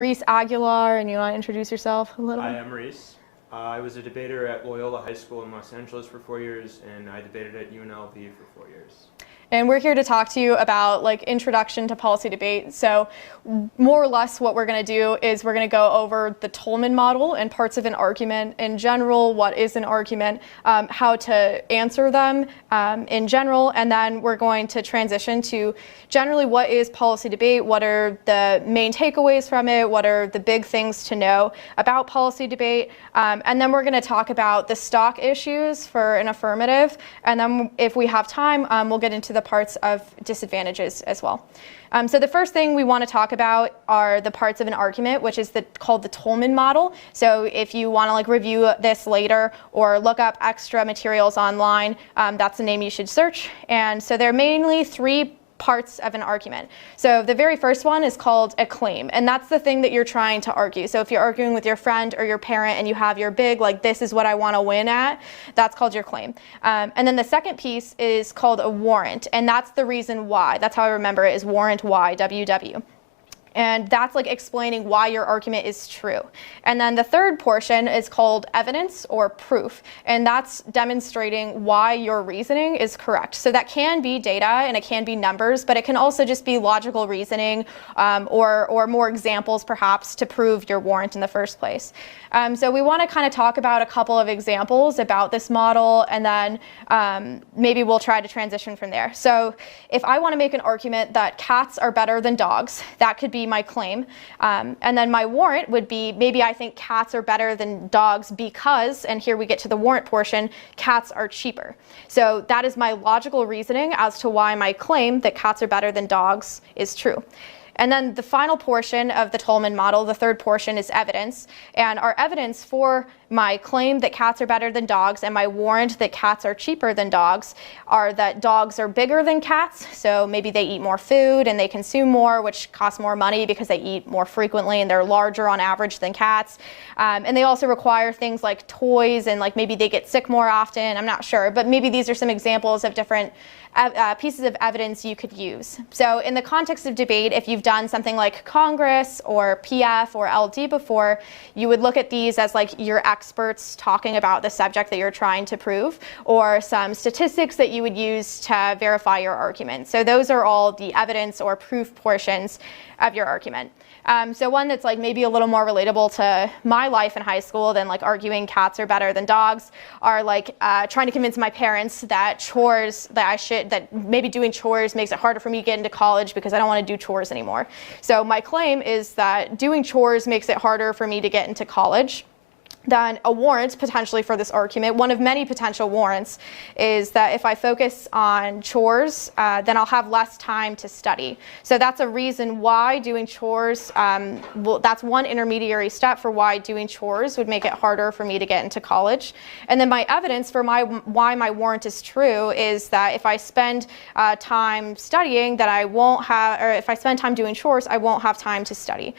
Reese Aguilar, and you want to introduce yourself a little bit? I am Reese. I was a debater at Loyola High School in Los Angeles for 4 years, and I debated at UNLV for 4 years. And we're here to talk to you about introduction to policy debate. So more or less what we're going to do is we're going to go over the Tollman model and parts of an argument in general, what is an argument, how to answer them in general, and then we're going to transition to generally what is policy debate, what are the main takeaways from it, what are the big things to know about policy debate, and then we're going to talk about the stock issues for an affirmative, and then if we have time, we'll get into the parts of disadvantages as well. So the first thing we want to talk about are the parts of an argument, which is called the Tollman Model. So if you want to review this later or look up extra materials online, that's the name you should search. And so there are mainly three parts of an argument. So the very first one is called a claim, and that's the thing that you're trying to argue. So if you're arguing with your friend or your parent and you have your big, this is what I want to win at, that's called your claim. And then the second piece is called a warrant, and that's the reason why. That's how I remember it, is warrant why, WW. And that's explaining why your argument is true. And then the third portion is called evidence or proof. And that's demonstrating why your reasoning is correct. So that can be data and it can be numbers, but it can also just be logical reasoning or more examples perhaps to prove your warrant in the first place. So we want to kind of talk about a couple of examples about this model, and then maybe we'll try to transition from there. So if I want to make an argument that cats are better than dogs, that could be my claim. And then my warrant would be, maybe I think cats are better than dogs because, and here we get to the warrant portion, cats are cheaper. So that is my logical reasoning as to why my claim that cats are better than dogs is true. And then the final portion of the Tollman model, the third portion, is evidence. And our evidence for my claim that cats are better than dogs and my warrant that cats are cheaper than dogs are that dogs are bigger than cats. So maybe they eat more food and they consume more, which costs more money because they eat more frequently and they're larger on average than cats. And they also require things like toys, and maybe they get sick more often. I'm not sure, but maybe these are some examples of different pieces of evidence you could use. So in the context of debate, if you've done something like Congress or PF or LD before, you would look at these as your experts talking about the subject that you're trying to prove, or some statistics that you would use to verify your argument. So those are all the evidence or proof portions of your argument. So one that's maybe a little more relatable to my life in high school than arguing cats are better than dogs are trying to convince my parents that that maybe doing chores makes it harder for me to get into college because I don't want to do chores anymore. So my claim is that doing chores makes it harder for me to get into college. Then a warrant potentially for this argument, one of many potential warrants, is that if I focus on chores, then I'll have less time to study. So that's a reason why doing chores, that's one intermediary step for why doing chores would make it harder for me to get into college. And then my evidence for why my warrant is true is that if I spend time studying, that I won't have, or if I spend time doing chores, I won't have time to study.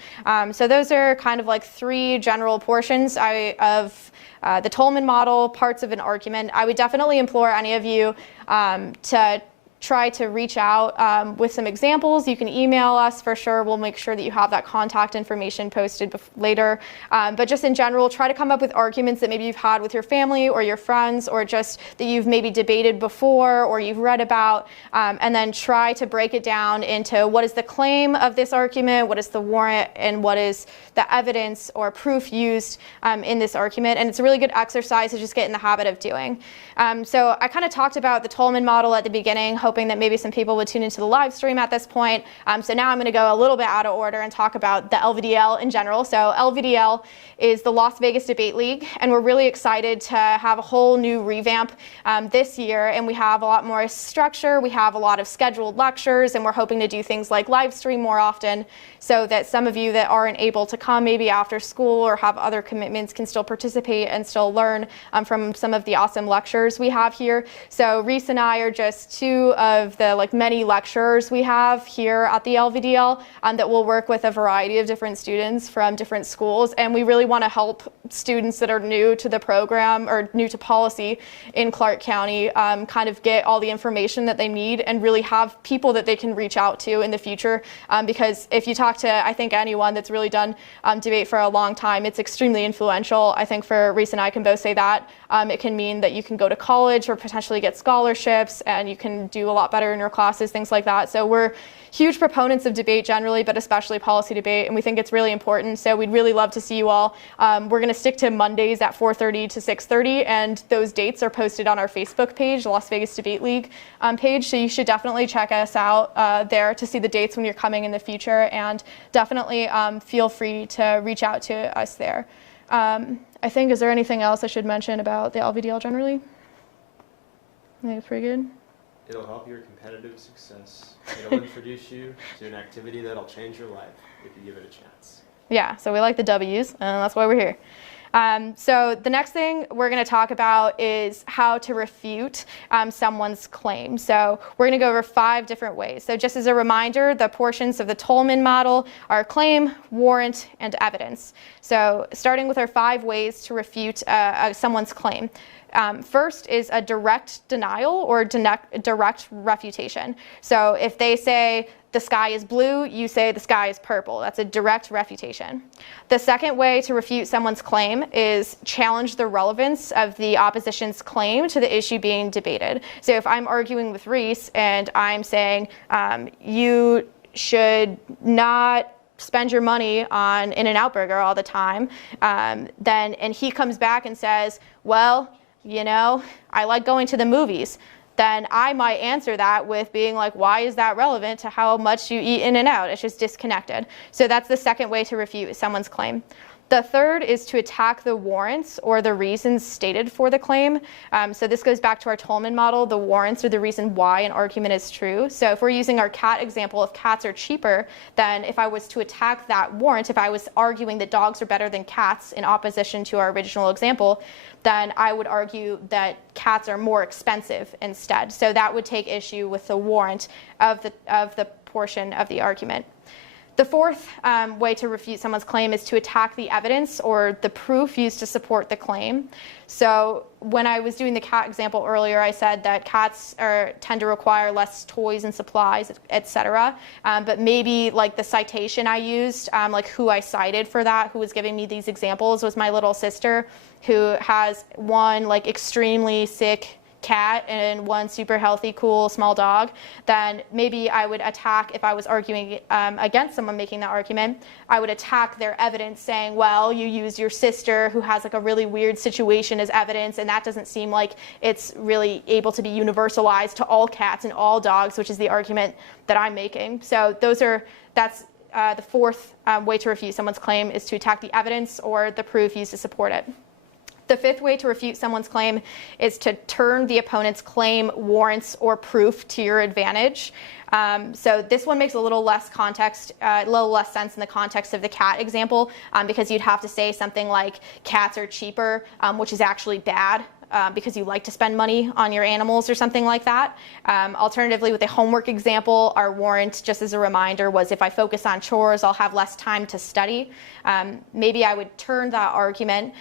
So those are kind of three general portions of the Tollman model, parts of an argument. I would definitely implore any of you to try to reach out with some examples. You can email us for sure. We'll make sure that you have that contact information posted later. But just in general, try to come up with arguments that maybe you've had with your family or your friends, or just that you've maybe debated before or you've read about, and then try to break it down into what is the claim of this argument, what is the warrant, and what is the evidence or proof used in this argument. And it's a really good exercise to just get in the habit of doing. So I kind of talked about the Tollman model at the beginning, hoping that maybe some people would tune into the live stream at this point. So now I'm going to go a little bit out of order and talk about the LVDL in general. So LVDL is the Las Vegas Debate League, and we're really excited to have a whole new revamp this year, and we have a lot more structure. We have a lot of scheduled lectures, and we're hoping to do things like live stream more often so that some of you that aren't able to come maybe after school or have other commitments can still participate and still learn from some of the awesome lectures we have here. So Reese and I are just two of the many lecturers we have here at the LVDL that will work with a variety of different students from different schools, and we really want to help students that are new to the program or new to policy in Clark County kind of get all the information that they need and really have people that they can reach out to in the future, because if you talk to, I think, anyone that's really done debate for a long time, it's extremely influential. I think for Reese and I can both say that. It can mean that you can go to college or potentially get scholarships, and you can do a lot better in your classes, things like that. So we're huge proponents of debate generally, but especially policy debate, and we think it's really important. So we'd really love to see you all. We're going to stick to Mondays at 4:30 to 6:30, and those dates are posted on our Facebook page, the Las Vegas Debate League page. So you should definitely check us out there to see the dates when you're coming in the future, and definitely feel free to reach out to us there. I think, is there anything else I should mention about the LVDL generally? I think it's pretty good. It'll help your competitive success. It'll introduce you to an activity that'll change your life if you give it a chance. Yeah, so we like the W's, and that's why we're here. So the next thing we're going to talk about is how to refute someone's claim. So we're going to go over 5 different ways. So just as a reminder, the portions of the Tollman Model are claim, warrant, and evidence. So starting with our 5 ways to refute someone's claim. First is a direct denial or direct refutation. So if they say the sky is blue, you say the sky is purple. That's a direct refutation. The second way to refute someone's claim is challenge the relevance of the opposition's claim to the issue being debated. So if I'm arguing with Reese and I'm saying you should not spend your money on In-N-Out Burger all the time, and he comes back and says, well, you know, I like going to the movies, then I might answer that with being like, why is that relevant to how much you eat In-N-Out? It's just disconnected. So that's the second way to refute someone's claim. The third is to attack the warrants or the reasons stated for the claim. So this goes back to our Tollman model. The warrants are the reason why an argument is true. So if we're using our cat example, if cats are cheaper, then if I was to attack that warrant, if I was arguing that dogs are better than cats in opposition to our original example, then I would argue that cats are more expensive instead. So that would take issue with the warrant of the portion of the argument. The fourth way to refute someone's claim is to attack the evidence or the proof used to support the claim. So when I was doing the cat example earlier, I said that cats tend to require less toys and supplies, etc. But maybe like the citation I used, like who I cited for that, who was giving me these examples, was my little sister, who has one like extremely sick cat and one super healthy, cool, small dog. Then maybe I would attack, if I was arguing against someone making that argument, I would attack their evidence saying, well, you use your sister who has like a really weird situation as evidence, and that doesn't seem like it's really able to be universalized to all cats and all dogs, which is the argument that I'm making. So that's the fourth way to refute someone's claim, is to attack the evidence or the proof used to support it. The fifth way to refute someone's claim is to turn the opponent's claim, warrants, or proof to your advantage. So this one makes a little less sense in the context of the cat example, because you'd have to say something like cats are cheaper, which is actually bad. Because you like to spend money on your animals or something like that. Alternatively, with the homework example, our warrant, just as a reminder, was if I focus on chores, I'll have less time to study. Maybe I would turn that argument,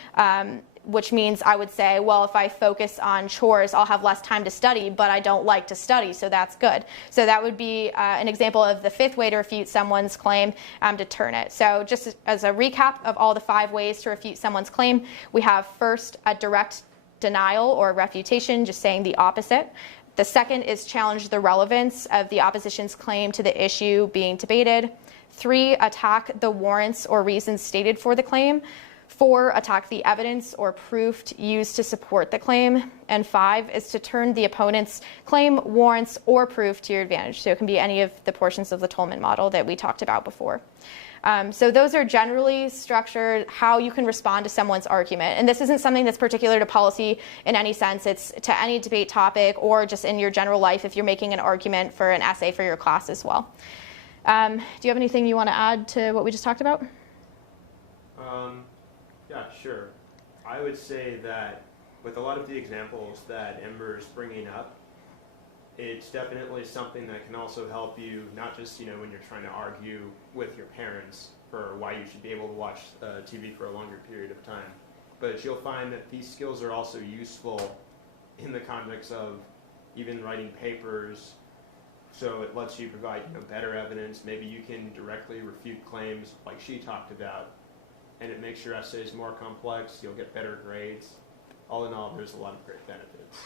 which means I would say, well, if I focus on chores, I'll have less time to study, but I don't like to study, so that's good. So that would be an example of the fifth way to refute someone's claim, to turn it. So just as a recap of all the 5 ways to refute someone's claim, we have first a direct denial or refutation, just saying the opposite. The second is challenge the relevance of the opposition's claim to the issue being debated. 3, attack the warrants or reasons stated for the claim. 4, attack the evidence or proof used to support the claim. And 5 is to turn the opponent's claim, warrants, or proof to your advantage. So it can be any of the portions of the Tollman model that we talked about before. So those are generally structured how you can respond to someone's argument. And this isn't something that's particular to policy in any sense. It's to any debate topic or just in your general life if you're making an argument for an essay for your class as well. Do you have anything you want to add to what we just talked about? Yeah, sure. I would say that with a lot of the examples that Amber's bringing up, it's definitely something that can also help you, not just, when you're trying to argue with your parents for why you should be able to watch TV for a longer period of time, but you'll find that these skills are also useful in the context of even writing papers. So it lets you provide better evidence. Maybe you can directly refute claims like she talked about, and it makes your essays more complex. You'll get better grades. All in all, there's a lot of great benefits.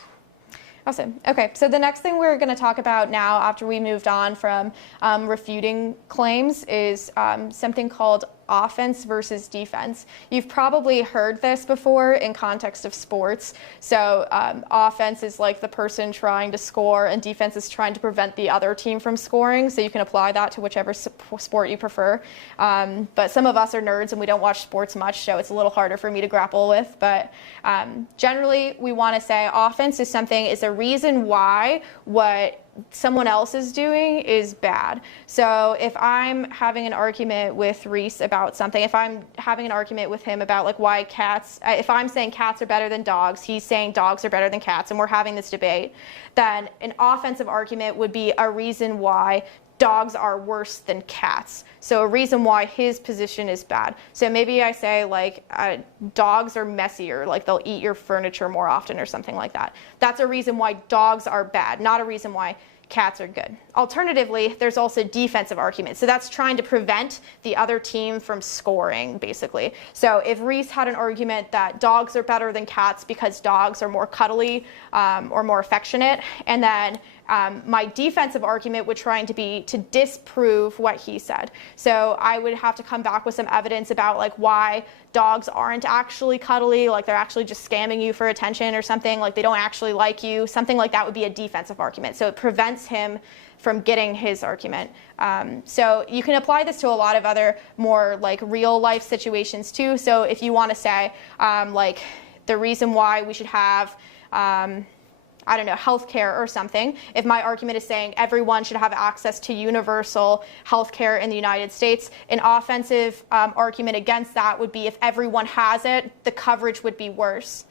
Awesome. Okay, so the next thing we're going to talk about now, after we moved on from refuting claims, is something called offense versus defense. You've probably heard this before in context of sports. So offense is like the person trying to score, and defense is trying to prevent the other team from scoring. So you can apply that to whichever sport you prefer. But some of us are nerds and we don't watch sports much, so it's a little harder for me to grapple with. But generally, we want to say offense is a reason why what someone else is doing is bad. So if I'm having an argument with Reese about something, if I'm having an argument with him about like why cats, if I'm saying cats are better than dogs, he's saying dogs are better than cats, and we're having this debate, then an offensive argument would be a reason why dogs are worse than cats. So a reason why his position is bad. So maybe I say like dogs are messier, like they'll eat your furniture more often or something like that. That's a reason why dogs are bad, not a reason why cats are good. Alternatively, there's also defensive arguments. So that's trying to prevent the other team from scoring, basically. So if Reese had an argument that dogs are better than cats because dogs are more cuddly or more affectionate, and then my defensive argument would try to be to disprove what he said. So I would have to come back with some evidence about like why dogs aren't actually cuddly, like they're actually just scamming you for attention or something, like they don't actually like you. Something like that would be a defensive argument. So it prevents him from getting his argument. So you can apply this to a lot of other more like real life situations too. So if you want to say like the reason why we should have I don't know, healthcare or something. If my argument is saying everyone should have access to universal healthcare in the United States, an offensive argument against that would be if everyone has it, the coverage would be worse.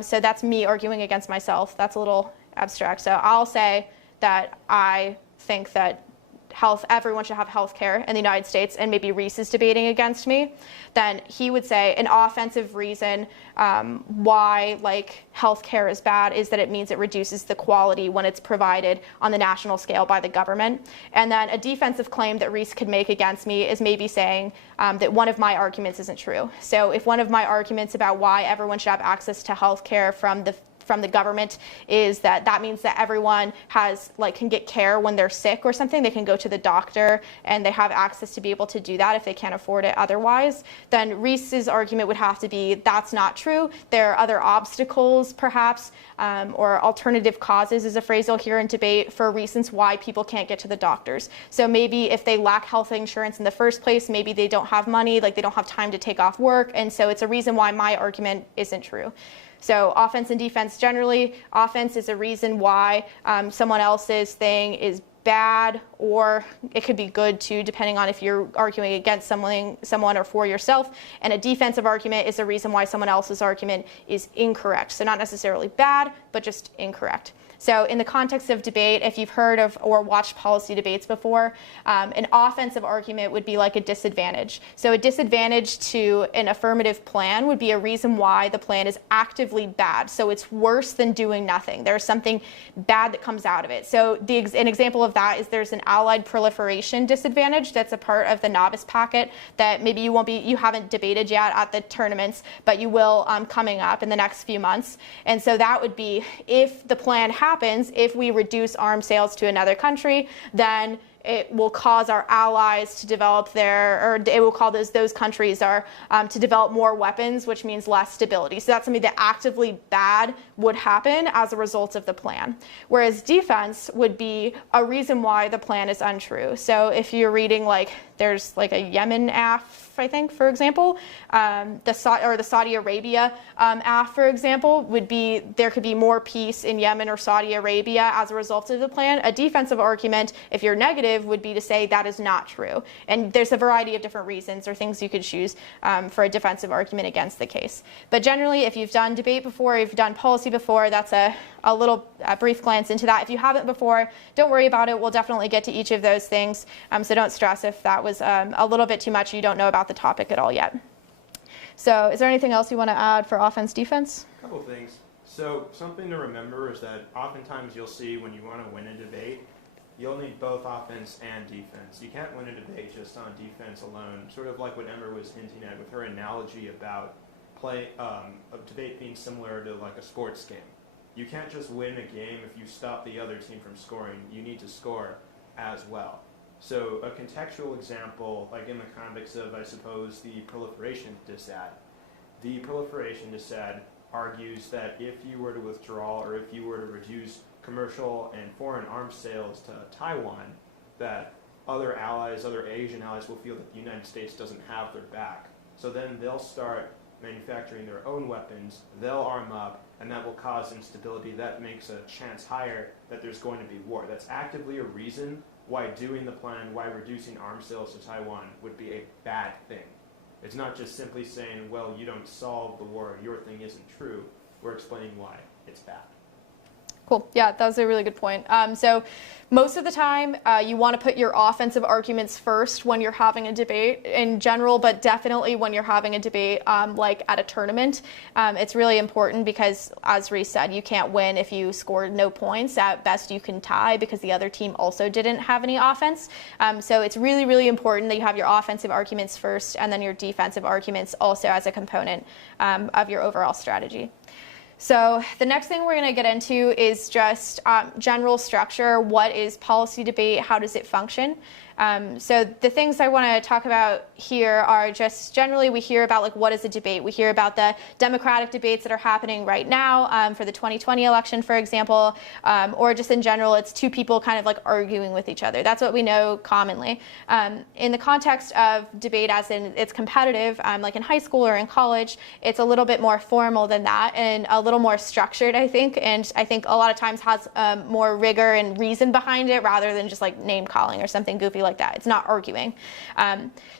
So that's me arguing against myself. That's a little abstract. So I'll say that I think that everyone should have health care in the United States, and maybe Reese is debating against me, then he would say an offensive reason why like health care is bad is that it means it reduces the quality when it's provided on the national scale by the government. And then a defensive claim that Reese could make against me is maybe saying that one of my arguments isn't true. So if one of my arguments about why everyone should have access to health care from the government is that means that everyone can get care when they're sick or something. They can go to the doctor and they have access to be able to do that if they can't afford it otherwise. Then Reese's argument would have to be that's not true. There are other obstacles perhaps, or alternative causes is a phrase you'll hear in debate for reasons why people can't get to the doctors. So maybe if they lack health insurance in the first place, maybe they don't have money, like they don't have time to take off work, and so it's a reason why my argument isn't true. So offense and defense generally, offense is a reason why someone else's thing is bad, or it could be good too, depending on if you're arguing against someone or for yourself. And a defensive argument is a reason why someone else's argument is incorrect. So not necessarily bad, but just incorrect. So in the context of debate, if you've heard of or watched policy debates before, an offensive argument would be like a disadvantage. So a disadvantage to an affirmative plan would be a reason why the plan is actively bad. So it's worse than doing nothing. There's something bad that comes out of it. So an example of that is there's an allied proliferation disadvantage that's a part of the novice packet that maybe you haven't debated yet at the tournaments, but you will coming up in the next few months. And so that would be if the plan happens, if we reduce arms sales to another country, then it will cause our allies to develop it will cause those countries to develop more weapons, which means less stability. So that's something that actively bad would happen as a result of the plan. Whereas defense would be a reason why the plan is untrue. So if you're reading like there's like a Yemen AF, I think, for example. The Saudi Arabia AF, for example, would be there could be more peace in Yemen or Saudi Arabia as a result of the plan. A defensive argument, if you're negative, would be to say that is not true. And there's a variety of different reasons or things you could choose for a defensive argument against the case. But generally, if you've done debate before, if you've done policy before, that's a little brief glance into that. If you haven't before, don't worry about it. We'll definitely get to each of those things. So don't stress if that was a little bit too much, you don't know about the topic at all yet. So is there anything else you want to add for offense, defense? A couple things. So something to remember is that oftentimes you'll see when you want to win a debate, you'll need both offense and defense. You can't win a debate just on defense alone, sort of like what Emma was hinting at with her analogy about a debate being similar to like a sports game. You can't just win a game if you stop the other team from scoring. You need to score as well. So a contextual example, like in the context of, I suppose, the proliferation dissad. The proliferation dissad argues that if you were to withdraw or if you were to reduce commercial and foreign arms sales to Taiwan, that other allies, other Asian allies will feel that the United States doesn't have their back. So then they'll start manufacturing their own weapons, they'll arm up, and that will cause instability. That makes a chance higher that there's going to be war. That's actively a reason why doing the plan, why reducing arms sales to Taiwan would be a bad thing. It's not just simply saying, well, you don't solve the war, your thing isn't true. We're explaining why it's bad. Cool. Yeah, that was a really good point. So most of the time, you want to put your offensive arguments first when you're having a debate in general, but definitely when you're having a debate like at a tournament. It's really important because, as Reese said, you can't win if you scored no points. At best, you can tie because the other team also didn't have any offense. So it's really, really important that you have your offensive arguments first and then your defensive arguments also as a component of your overall strategy. So the next thing we're going to get into is just general structure. What is policy debate? How does it function? So the things I want to talk about here are just generally we hear about like what is a debate. We hear about the Democratic debates that are happening right now for the 2020 election, for example, or just in general, it's two people kind of like arguing with each other. That's what we know commonly. In the context of debate as in it's competitive, like in high school or in college, it's a little bit more formal than that and a little more structured, I think. And I think a lot of times has more rigor and reason behind it rather than just like name calling or something goofy like that. It's not arguing.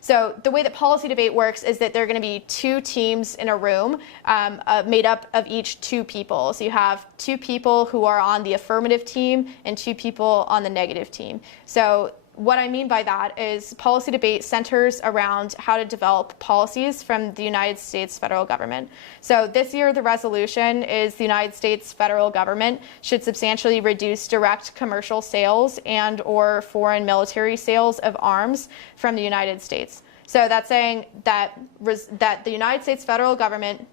So the way that policy debate works is that there are going to be two teams in a room made up of each two people. So you have two people who are on the affirmative team and two people on the negative team. So what I mean by that is policy debate centers around how to develop policies from the United States federal government. So this year, the resolution is the United States federal government should substantially reduce direct commercial sales and or foreign military sales of arms from the United States. So that's saying that the United States federal government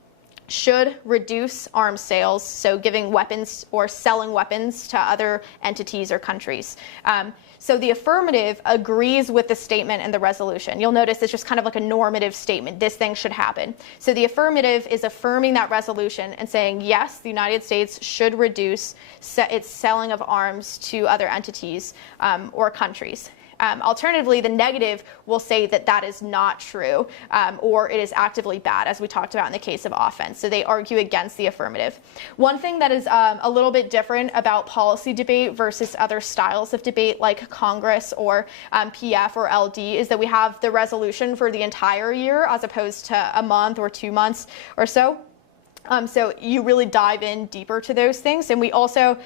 should reduce arms sales, so giving weapons or selling weapons to other entities or countries. So the affirmative agrees with the statement and the resolution. You'll notice it's just kind of like a normative statement. This thing should happen. So the affirmative is affirming that resolution and saying, yes, the United States should reduce its selling of arms to other entities or countries. Alternatively, the negative will say that that is not true or it is actively bad, as we talked about in the case of offense. So they argue against the affirmative. One thing that is a little bit different about policy debate versus other styles of debate like Congress or PF or LD is that we have the resolution for the entire year as opposed to a month or 2 months or so. So you really dive in deeper to those things. And we also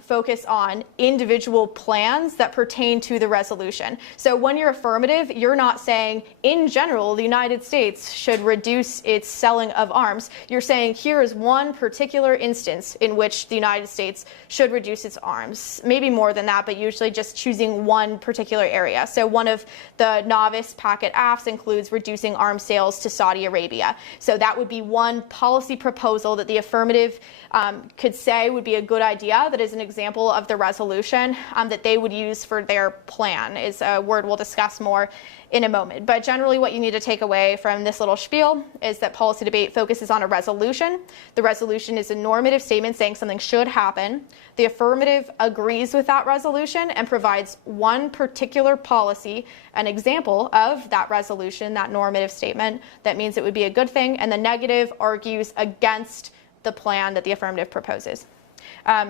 focus on individual plans that pertain to the resolution. So when you're affirmative, you're not saying, in general, the United States should reduce its selling of arms. You're saying, here is one particular instance in which the United States should reduce its arms. Maybe more than that, but usually just choosing one particular area. So one of the novice packet AFs includes reducing arms sales to Saudi Arabia. So that would be one policy provision proposal that the affirmative could say would be a good idea, that is an example of the resolution that they would use for their plan, is a word we'll discuss more in a moment. But generally what you need to take away from this little spiel is that policy debate focuses on a resolution. The resolution is a normative statement saying something should happen. The affirmative agrees with that resolution and provides one particular policy, an example of that resolution, that normative statement that means it would be a good thing, and the negative argues against the plan that the affirmative proposes.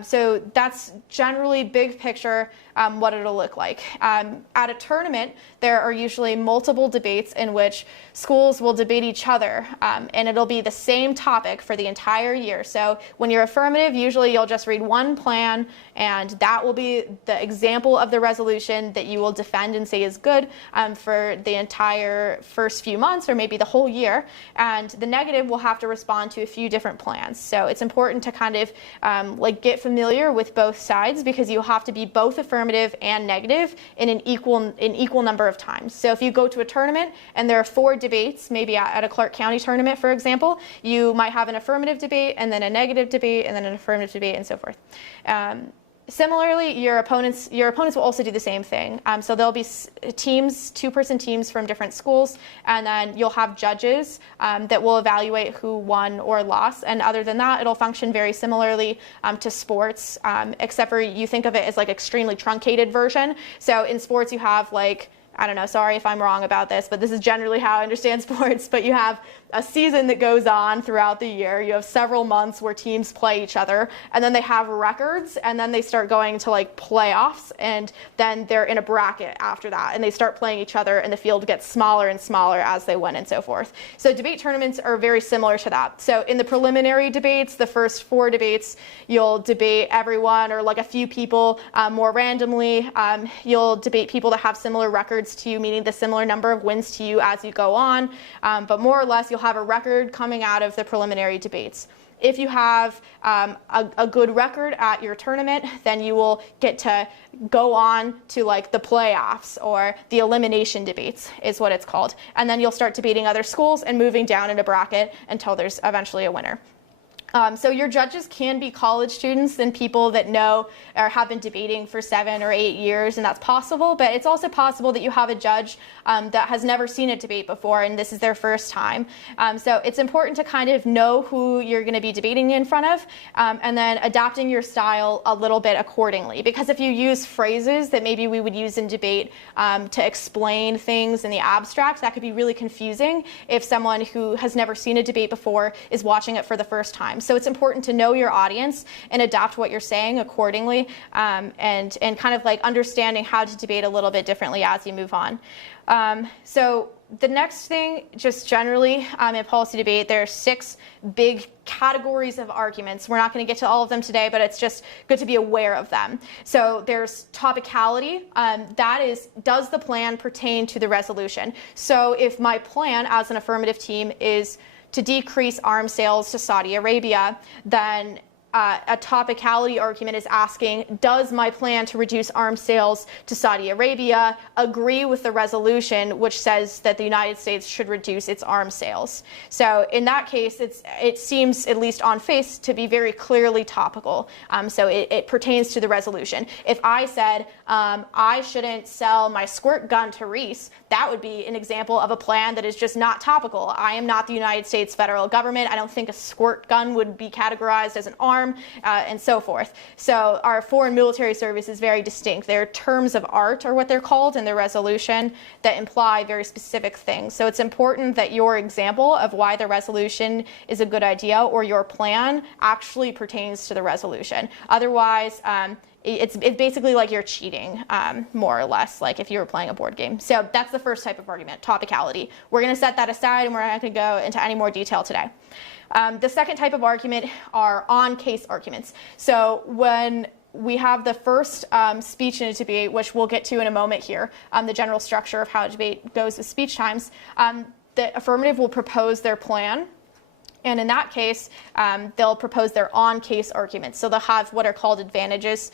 So that's generally big picture what it'll look like. At a tournament, there are usually multiple debates in which schools will debate each other, and it'll be the same topic for the entire year. So when you're affirmative, usually you'll just read one plan, and that will be the example of the resolution that you will defend and say is good for the entire first few months or maybe the whole year. And the negative will have to respond to a few different plans. So it's important to kind of get familiar with both sides, because you'll have to be both affirmative and negative in an equal number of times. So if you go to a tournament and there are 4 debates, maybe at a Clark County tournament, for example, you might have an affirmative debate and then a negative debate and then an affirmative debate and so forth. Similarly, your opponents will also do the same thing. So there'll be teams, 2-person teams from different schools, and then you'll have judges that will evaluate who won or lost. And other than that, it'll function very similarly to sports, except for you think of it as like extremely truncated version. So in sports, you have like, I don't know, sorry if I'm wrong about this, but this is generally how I understand sports, but you have a season that goes on throughout the year. You have several months where teams play each other, and then they have records, and then they start going to like playoffs, and then they're in a bracket after that, and they start playing each other, and the field gets smaller and smaller as they win and so forth. So debate tournaments are very similar to that. So in the preliminary debates, the first 4 debates, you'll debate everyone or like a few people more randomly. You'll debate people that have similar records to you, meaning the similar number of wins to you as you go on, but more or less you'll have a record coming out of the preliminary debates. If you have a good record at your tournament, then you will get to go on to like the playoffs, or the elimination debates is what it's called. And then you'll start debating other schools and moving down in a bracket until there's eventually a winner. So your judges can be college students and people that know or have been debating for 7 or 8 years, and that's possible, but it's also possible that you have a judge that has never seen a debate before and this is their first time. So it's important to kind of know who you're going to be debating in front of, and then adapting your style a little bit accordingly, because if you use phrases that maybe we would use in debate to explain things in the abstract, that could be really confusing if someone who has never seen a debate before is watching it for the first time. So it's important to know your audience and adapt what you're saying accordingly, and kind of like understanding how to debate a little bit differently as you move on. So the next thing, just generally in policy debate, there are 6 big categories of arguments. We're not going to get to all of them today, but it's just good to be aware of them. So there's topicality. That is, does the plan pertain to the resolution? So if my plan as an affirmative team is to decrease arms sales to Saudi Arabia, then a topicality argument is asking, does my plan to reduce arms sales to Saudi Arabia agree with the resolution which says that the United States should reduce its arms sales? So in that case, it seems, at least on face, to be very clearly topical. So it pertains to the resolution. If I said, I shouldn't sell my squirt gun to Reese, that would be an example of a plan that is just not topical. I am not the United States federal government. I don't think a squirt gun would be categorized as an arm, and so forth. So our foreign military service is very distinct. There are terms of art, or what they're called, in the resolution that imply very specific things. So it's important that your example of why the resolution is a good idea, or your plan, actually pertains to the resolution. Otherwise, it's basically like you're cheating, more or less, like if you were playing a board game. So that's the first type of argument, topicality. We're going to set that aside, and we're not going to go into any more detail today. The second type of argument are on-case arguments. So when we have the first speech in a debate, which we'll get to in a moment here, the general structure of how a debate goes with speech times, the affirmative will propose their plan. And in that case, they'll propose their on-case arguments. So they'll have what are called advantages,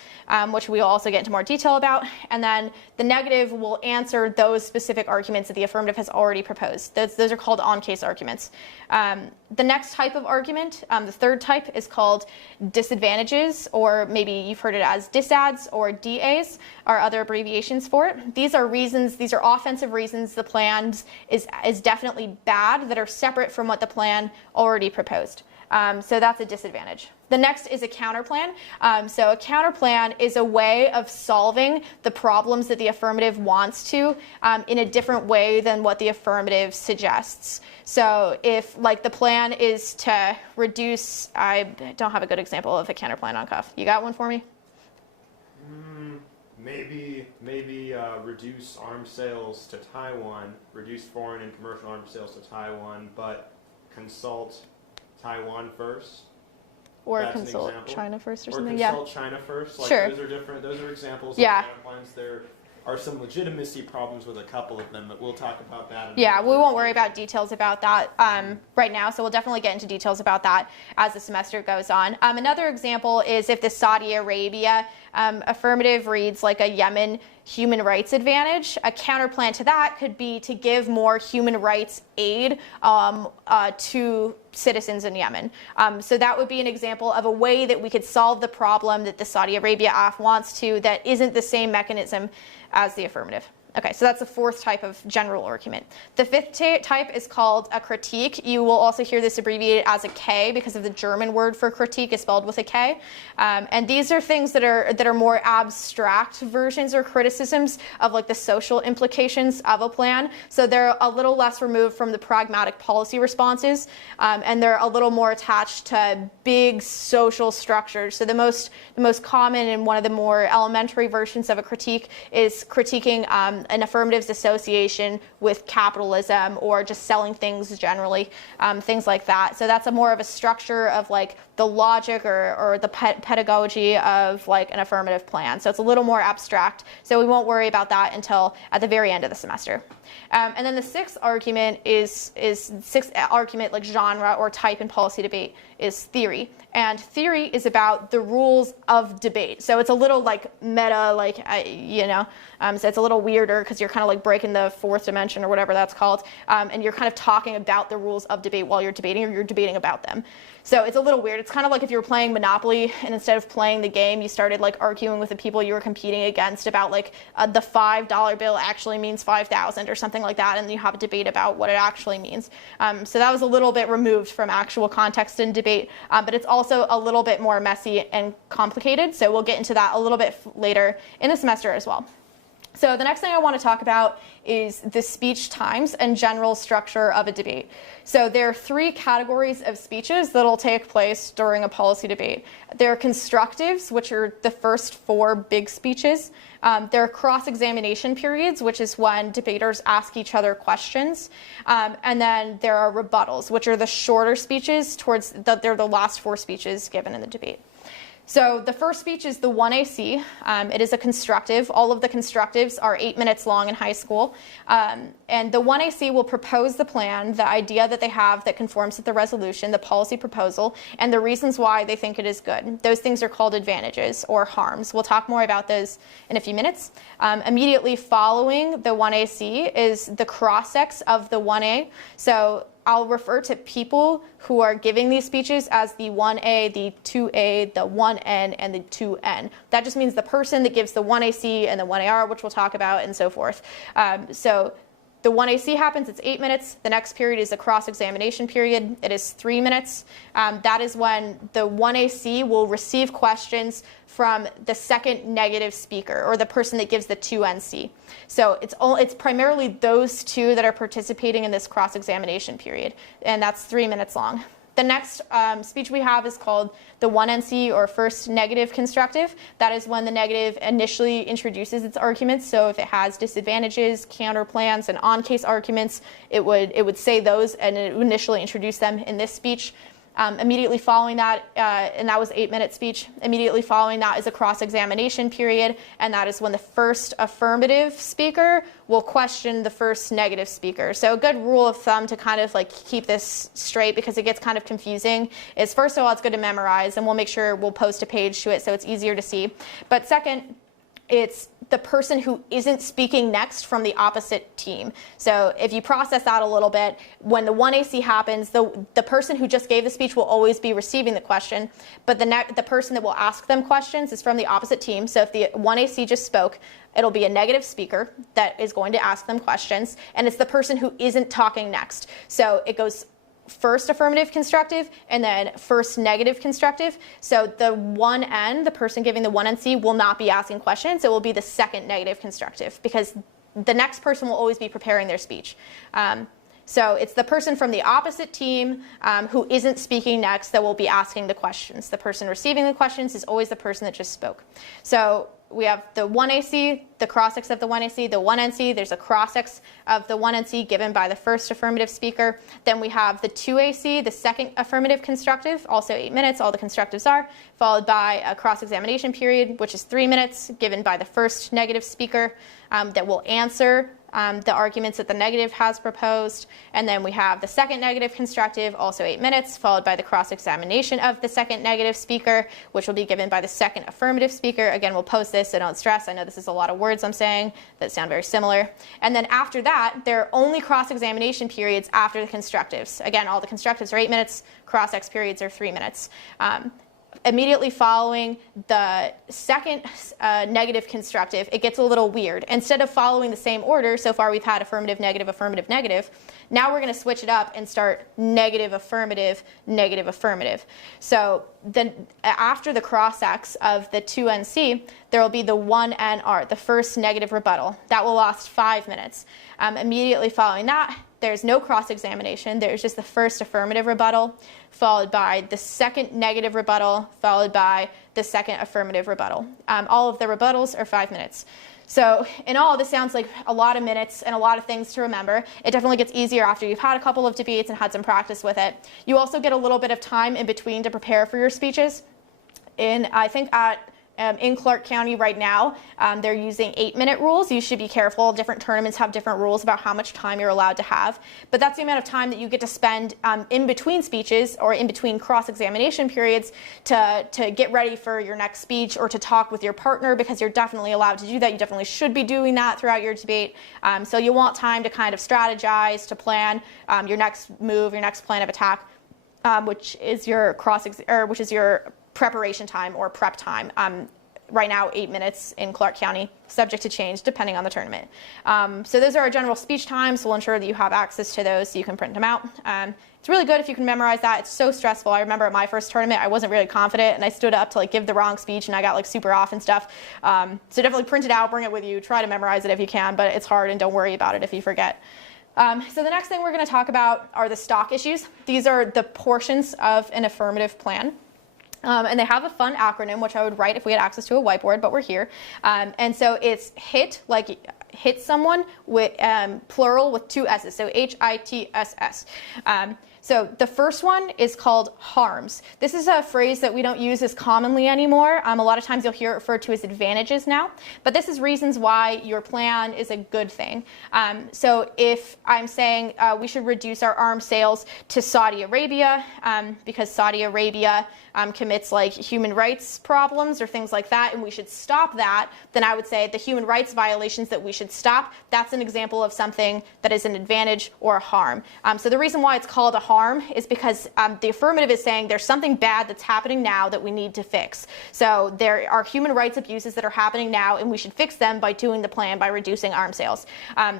which we will also get into more detail about. And then the negative will answer those specific arguments that the affirmative has already proposed. Those are called on-case arguments. The next type of argument, the third type, is called disadvantages, or maybe you've heard it as disads or DAs, are other abbreviations for it. These are reasons, these are offensive reasons the plan is definitely bad that are separate from what the plan already proposed. So that's a disadvantage. The next is a counterplan. So a counterplan is a way of solving the problems that the affirmative wants to in a different way than what the affirmative suggests. So if like the plan is to reduce, I don't have a good example of a counterplan on cuff. You got one for me? Maybe reduce arms sales to Taiwan, reduce foreign and commercial arms sales to Taiwan, but consult Taiwan first. Or consult China first or something. Or consult China first. Like, sure. Those are different. Those are examples yeah. of counterplans. There are some legitimacy problems with a couple of them, but we'll talk about that. Yeah, we won't worry about details about that right now, so we'll definitely get into details about that as the semester goes on. Another example is if the Saudi Arabia affirmative reads like a Yemen human rights advantage. A counterplan to that could be to give more human rights aid to citizens in Yemen. So that would be an example of a way that we could solve the problem that the Saudi Arabia wants to that isn't the same mechanism as the affirmative. Okay, so that's the fourth type of general argument. The fifth type is called a critique. You will also hear this abbreviated as a K because of the German word for critique is spelled with a K. And these are things that are more abstract versions or criticisms of like the social implications of a plan. So they're a little less removed from the pragmatic policy responses, and they're a little more attached to big social structures. So the most common and one of the more elementary versions of a critique is critiquing an affirmative's association with capitalism or just selling things generally, things like that. So that's a more of a structure of like the logic or the pedagogy of like an affirmative plan. So it's a little more abstract. So we won't worry about that until at the very end of the semester. And then the sixth argument sixth argument, like genre or type in policy debate, is theory. And theory is about the rules of debate. So it's a little like meta, like, so it's a little weirder because you're kind of like breaking the fourth dimension or whatever that's called. And you're kind of talking about the rules of debate while you're debating, or you're debating about them. So it's a little weird. It's kind of like if you were playing Monopoly and instead of playing the game, you started like arguing with the people you were competing against about like the $5 bill actually means 5,000 or something like that, and you have a debate about what it actually means. So that was a little bit removed from actual context and debate, but it's also a little bit more messy and complicated. So we'll get into that a little bit later in the semester as well. So the next thing I want to talk about is the speech times and general structure of a debate. So there are three categories of speeches that will take place during a policy debate. There are constructives, which are the first four big speeches. There are cross-examination periods, which is when debaters ask each other questions. And then there are rebuttals, which are the shorter speeches they're the last four speeches given in the debate. So the first speech is the 1AC. It is a constructive. All of the constructives are 8 minutes long in high school. And the 1AC will propose the plan, the idea that they have that conforms with the resolution, the policy proposal, and the reasons why they think it is good. Those things are called advantages or harms. We'll talk more about those in a few minutes. Immediately following the 1AC is the cross-ex of the 1A. So I'll refer to people who are giving these speeches as the 1A, the 2A, the 1N, and the 2N. That just means the person that gives the 1AC and the 1AR, which we'll talk about, and so forth. So the 1AC happens, it's 8 minutes. The next period is the cross-examination period. It is 3 minutes. That is when the 1AC will receive questions from the second negative speaker, or the person that gives the 2NC. So it's primarily those two that are participating in this cross-examination period, and that's 3 minutes long. The next speech we have is called the 1NC, or first negative constructive. That is when the negative initially introduces its arguments. So if it has disadvantages, counterplans, and on-case arguments, it would say those and it would initially introduce them in this speech. Immediately following that, and that was 8-minute speech, immediately following that is a cross-examination period, and that is when the first affirmative speaker will question the first negative speaker. So a good rule of thumb to kind of like keep this straight, because it gets kind of confusing, is first of all, it's good to memorize, and we'll make sure we'll post a page to it so it's easier to see. But second, it's the person who isn't speaking next from the opposite team. So if you process that a little bit, when the 1AC happens, the person who just gave the speech will always be receiving the question, but the person that will ask them questions is from the opposite team. So if the 1AC just spoke, it'll be a negative speaker that is going to ask them questions, and it's the person who isn't talking next. So it goes first affirmative constructive and then first negative constructive. So the 1N, the person giving the 1NC, will not be asking questions. It will be the second negative constructive, because the next person will always be preparing their speech. So it's the person from the opposite team who isn't speaking next that will be asking the questions. The person receiving the questions is always the person that just spoke. So we have the 1AC, the cross-ex of the 1AC, the 1NC. There's a cross-ex of the 1NC given by the first affirmative speaker. Then we have the 2AC, the second affirmative constructive, also 8 minutes, all the constructives are, followed by a cross-examination period, which is 3 minutes, given by the first negative speaker that will answer the arguments that the negative has proposed. And then we have the second negative constructive, also 8 minutes, followed by the cross-examination of the second negative speaker, which will be given by the second affirmative speaker. Again, we'll post this, so don't stress. I know this is a lot of words I'm saying that sound very similar. And then after that, there are only cross-examination periods after the constructives. Again, all the constructives are 8 minutes, cross-ex periods are 3 minutes. Immediately following the second negative constructive, it gets a little weird. Instead of following the same order, so far we've had affirmative, negative, affirmative, negative. Now we're going to switch it up and start negative, affirmative, negative, affirmative. So then after the cross-ex of the 2NC, there will be the 1NR, the first negative rebuttal. That will last 5 minutes. Immediately following that, there's no cross-examination. There's just the first affirmative rebuttal, followed by the second negative rebuttal, followed by the second affirmative rebuttal. All of the rebuttals are 5 minutes. So in all, this sounds like a lot of minutes and a lot of things to remember. It definitely gets easier after you've had a couple of debates and had some practice with it. You also get a little bit of time in between to prepare for your speeches. I think in Clark County right now, they're using 8-minute rules. You should be careful. Different tournaments have different rules about how much time you're allowed to have. But that's the amount of time that you get to spend in between speeches or in between cross-examination periods to get ready for your next speech or to talk with your partner, because you're definitely allowed to do that. You definitely should be doing that throughout your debate. So you want time to kind of strategize, to plan your next move, your next plan of attack, which is your preparation time or prep time. Right now, 8 minutes in Clark County, subject to change depending on the tournament. So those are our general speech times. We'll ensure that you have access to those so you can print them out. It's really good if you can memorize that. It's so stressful. I remember at my first tournament, I wasn't really confident, and I stood up to like give the wrong speech, and I got like super off and stuff. So definitely print it out, bring it with you, try to memorize it if you can, but it's hard, and don't worry about it if you forget. So the next thing we're going to talk about are the stock issues. These are the portions of an affirmative plan. And they have a fun acronym, which I would write if we had access to a whiteboard, but we're here. And so it's HIT, like hit someone, with plural with 2 S's, so HITSS. So the first one is called harms. This is a phrase that we don't use as commonly anymore. A lot of times you'll hear it referred to as advantages now, but this is reasons why your plan is a good thing. So if I'm saying we should reduce our arms sales to Saudi Arabia because Saudi Arabia commits like human rights problems or things like that, and we should stop that, then I would say the human rights violations that we should stop, that's an example of something that is an advantage or a harm. So the reason why it's called a harm is because the affirmative is saying there's something bad that's happening now that we need to fix. So there are human rights abuses that are happening now, and we should fix them by doing the plan, by reducing arms sales.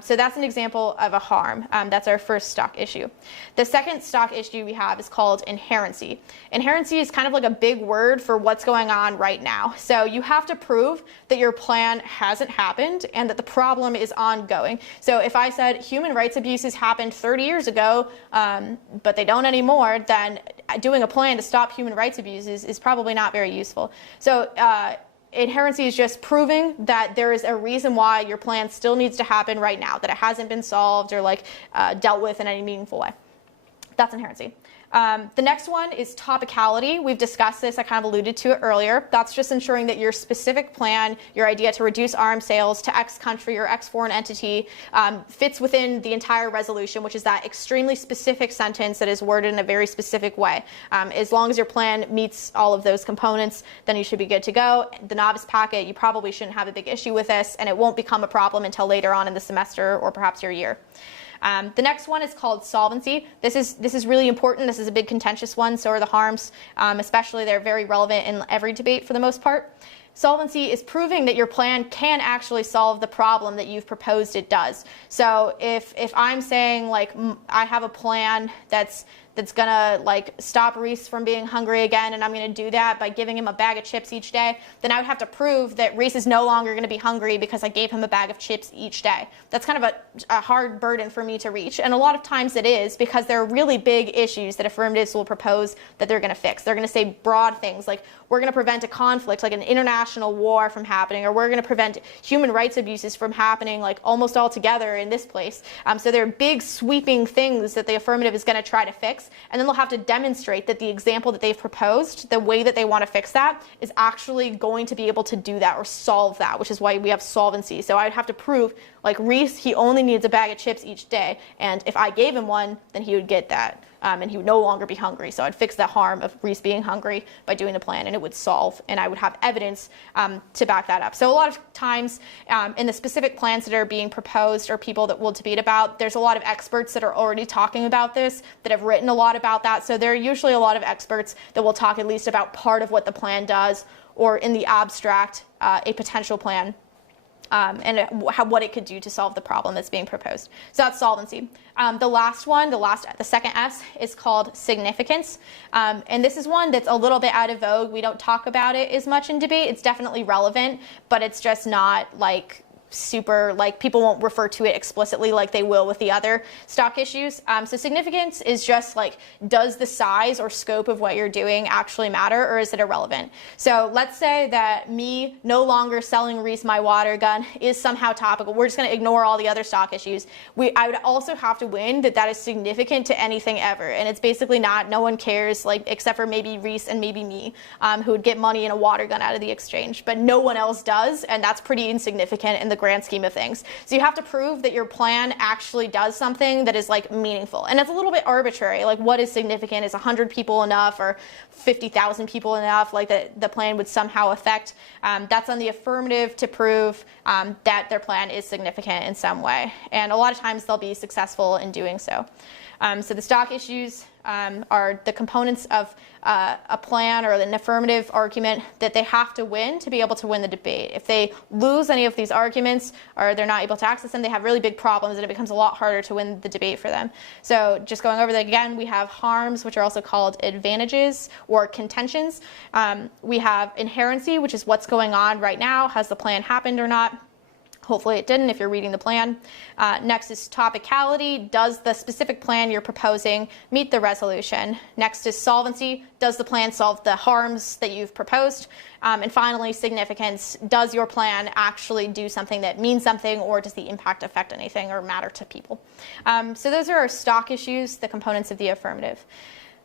So that's an example of a harm. That's our first stock issue. The second stock issue we have is called inherency. Inherency is kind of like a big word for what's going on right now. So you have to prove that your plan hasn't happened and that the problem is ongoing. So if I said human rights abuses happened 30 years ago, but they don't anymore, then doing a plan to stop human rights abuses is probably not very useful. So inherency is just proving that there is a reason why your plan still needs to happen right now, that it hasn't been solved or like dealt with in any meaningful way. That's inherency. The next one is topicality. We've discussed this. I kind of alluded to it earlier. That's just ensuring that your specific plan, your idea to reduce arms sales to X country or X foreign entity, fits within the entire resolution, which is that extremely specific sentence that is worded in a very specific way. As long as your plan meets all of those components, then you should be good to go. The novice packet, you probably shouldn't have a big issue with this, and it won't become a problem until later on in the semester or perhaps your year. The next one is called solvency. This is really important. This is a big contentious one. So are the harms, especially they're very relevant in every debate for the most part. Solvency is proving that your plan can actually solve the problem that you've proposed it does. So if I'm saying like I have a plan that's gonna like stop Reese from being hungry again, and I'm gonna do that by giving him a bag of chips each day, then I would have to prove that Reese is no longer gonna be hungry because I gave him a bag of chips each day. That's kind of a hard burden for me to reach, and a lot of times it is because there are really big issues that affirmatives will propose that they're gonna fix. They're gonna say broad things like, we're gonna prevent a conflict, like an international war from happening, or we're gonna prevent human rights abuses from happening like almost altogether in this place. So there are big sweeping things that the affirmative is gonna try to fix. And then they'll have to demonstrate that the example that they've proposed, the way that they want to fix that, is actually going to be able to do that or solve that, which is why we have solvency. So I'd have to prove, like Reese, he only needs a bag of chips each day, and if I gave him one, then he would get that. And he would no longer be hungry. So I'd fix the harm of Reese being hungry by doing the plan, and it would solve, and I would have evidence to back that up. So a lot of times in the specific plans that are being proposed or people that we'll debate about, there's a lot of experts that are already talking about this, that have written a lot about that. So there are usually a lot of experts that will talk at least about part of what the plan does, or in the abstract, a potential plan. And what it could do to solve the problem that's being proposed. So that's solvency. The last one, the second S, is called significance. And this is one that's a little bit out of vogue. We don't talk about it as much in debate. It's definitely relevant, but it's just not like super, like people won't refer to it explicitly like they will with the other stock issues. So significance is just like, does the size or scope of what you're doing actually matter, or is it irrelevant? So let's say that me no longer selling Reese my water gun is somehow topical. We're just going to ignore all the other stock issues. I would also have to win that is significant to anything ever, and it's basically not. No one cares, like except for maybe Reese and maybe me, who would get money in a water gun out of the exchange, but no one else does, and that's pretty insignificant in the grand scheme of things. So you have to prove that your plan actually does something that is like meaningful, and it's a little bit arbitrary. Like, what is significant? Is 100 people enough, or 50,000 people enough? Like the plan would somehow affect. That's on the affirmative to prove that their plan is significant in some way, and a lot of times they'll be successful in doing so. So the stock issues are the components of a plan or an affirmative argument that they have to win to be able to win the debate. If they lose any of these arguments or they're not able to access them, they have really big problems, and it becomes a lot harder to win the debate for them. So just going over that again, we have harms, which are also called advantages or contentions. We have inherency, which is what's going on right now. Has the plan happened or not? Hopefully it didn't if you're reading the plan. Next is topicality. Does the specific plan you're proposing meet the resolution? Next is solvency. Does the plan solve the harms that you've proposed? And finally, significance. Does your plan actually do something that means something, or does the impact affect anything or matter to people? So those are our stock issues, the components of the affirmative.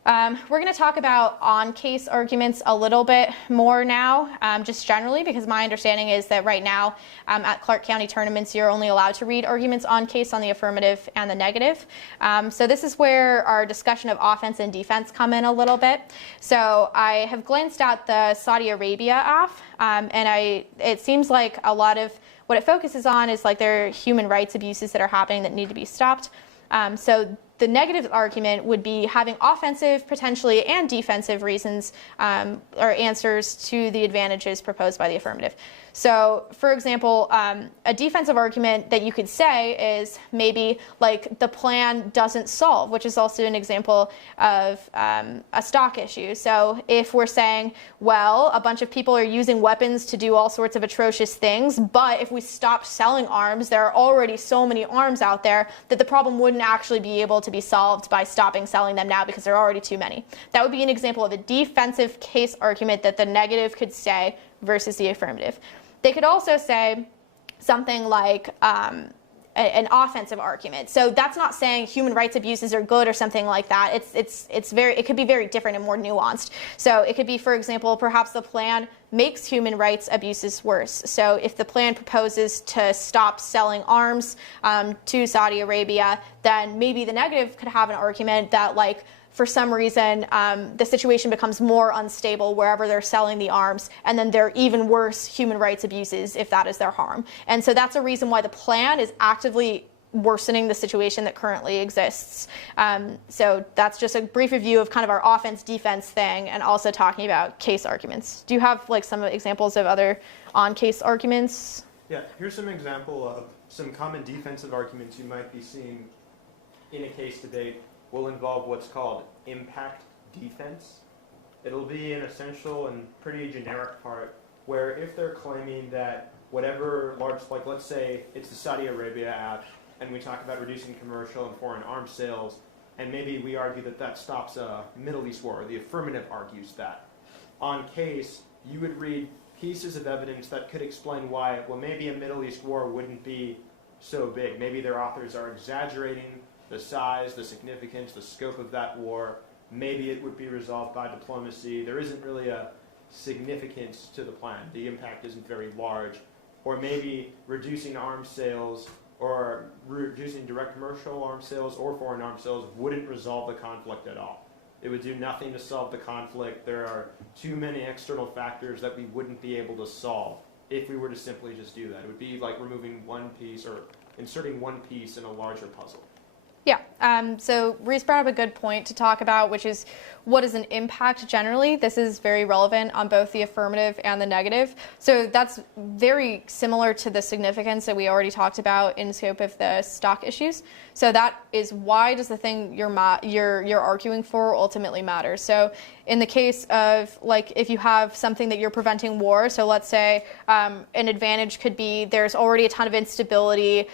We're going to talk about on-case arguments a little bit more now, just generally, because my understanding is that right now at Clark County tournaments, you're only allowed to read arguments on case on the affirmative and the negative. So this is where our discussion of offense and defense come in a little bit. So I have glanced at the Saudi Arabia AF, and it seems like a lot of what it focuses on is like there are human rights abuses that are happening that need to be stopped. So the negative argument would be having offensive, potentially, and defensive reasons or answers to the advantages proposed by the affirmative. So, for example, a defensive argument that you could say is maybe like the plan doesn't solve, which is also an example of a stock issue. So if we're saying, well, a bunch of people are using weapons to do all sorts of atrocious things, but if we stop selling arms, there are already so many arms out there that the problem wouldn't actually be able to be solved by stopping selling them now because there are already too many. That would be an example of a defensive case argument that the negative could say versus the affirmative. They could also say something like, an offensive argument. So that's not saying human rights abuses are good or something like that. It could be very different and more nuanced. So it could be, for example, perhaps the plan makes human rights abuses worse. So if the plan proposes to stop selling arms to Saudi Arabia, then maybe the negative could have an argument that, like, for some reason, the situation becomes more unstable wherever they're selling the arms, and then there are even worse human rights abuses if that is their harm. And so that's a reason why the plan is actively worsening the situation that currently exists. So that's just a brief review of kind of our offense-defense thing, and also talking about case arguments. Do you have like some examples of other on-case arguments? Yeah, here's some example of some common defensive arguments you might be seeing in a case debate. Will involve what's called impact defense. It'll be an essential and pretty generic part where if they're claiming that whatever large, like let's say it's the Saudi Arabia Act, and we talk about reducing commercial and foreign arms sales, and maybe we argue that that stops a Middle East war, or the affirmative argues that. On case, you would read pieces of evidence that could explain why, well, maybe a Middle East war wouldn't be so big. Maybe their authors are exaggerating the size, the significance, the scope of that war. Maybe it would be resolved by diplomacy. There isn't really a significance to the plan. The impact isn't very large. Or maybe reducing arms sales or reducing direct commercial arms sales or foreign arms sales wouldn't resolve the conflict at all. It would do nothing to solve the conflict. There are too many external factors that we wouldn't be able to solve if we were to simply just do that. It would be like removing one piece or inserting one piece in a larger puzzle. Yeah, so Reese brought up a good point to talk about, which is what is an impact generally. This is very relevant on both the affirmative and the negative. So that's very similar to the significance that we already talked about in scope of the stock issues. So that is, why does the thing you're arguing for ultimately matter? So in the case of, like, if you have something that you're preventing war, so let's say an advantage could be there's already a ton of instability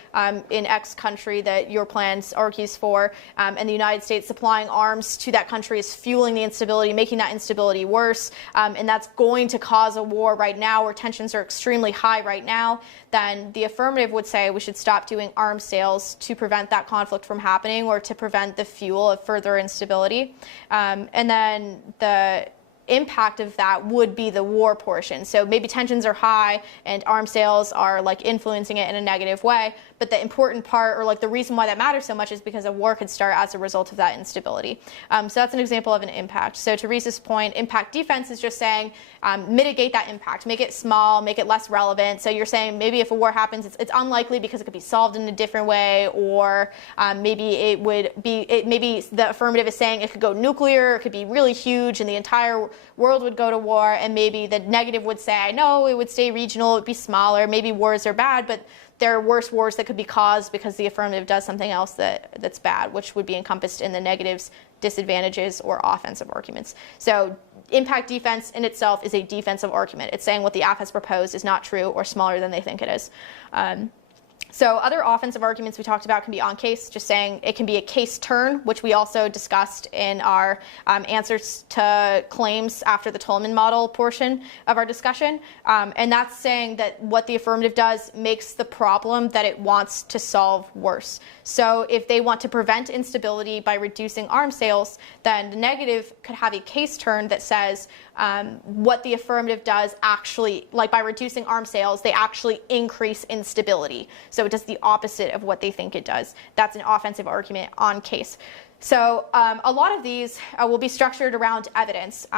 in X country that your plan argues for, and the United States supplying arms to that country is fueling the instability, making that instability worse, and that's going to cause a war right now where tensions are extremely high right now, then the affirmative would say we should stop doing arms sales to prevent that conflict from happening or to prevent the fuel of further instability. And then the impact of that would be the war portion. So maybe tensions are high and arms sales are like influencing it in a negative way, but the important part, or like the reason why that matters so much, is because a war could start as a result of that instability. So that's an example of an impact. So to Reese's point, impact defense is just saying mitigate that impact, make it small, make it less relevant. So you're saying maybe if a war happens, it's unlikely because it could be solved in a different way, or maybe it would be, maybe the affirmative is saying it could go nuclear, it could be really huge and the entire world would go to war, and maybe the negative would say, no, it would stay regional, it would be smaller, maybe wars are bad, but there are worse wars that could be caused because the affirmative does something else that's bad, which would be encompassed in the negatives, disadvantages, or offensive arguments. So impact defense in itself is a defensive argument. It's saying what the app has proposed is not true or smaller than they think it is. So other offensive arguments we talked about can be on case, just saying it can be a case turn, which we also discussed in our answers to claims after the Tollman Model portion of our discussion. And that's saying that what the affirmative does makes the problem that it wants to solve worse. So if they want to prevent instability by reducing arms sales, then the negative could have a case turn that says what the affirmative does actually, like by reducing arms sales, they actually increase instability. So it does the opposite of what they think it does. That's an offensive argument on case. So a lot of these will be structured around evidence.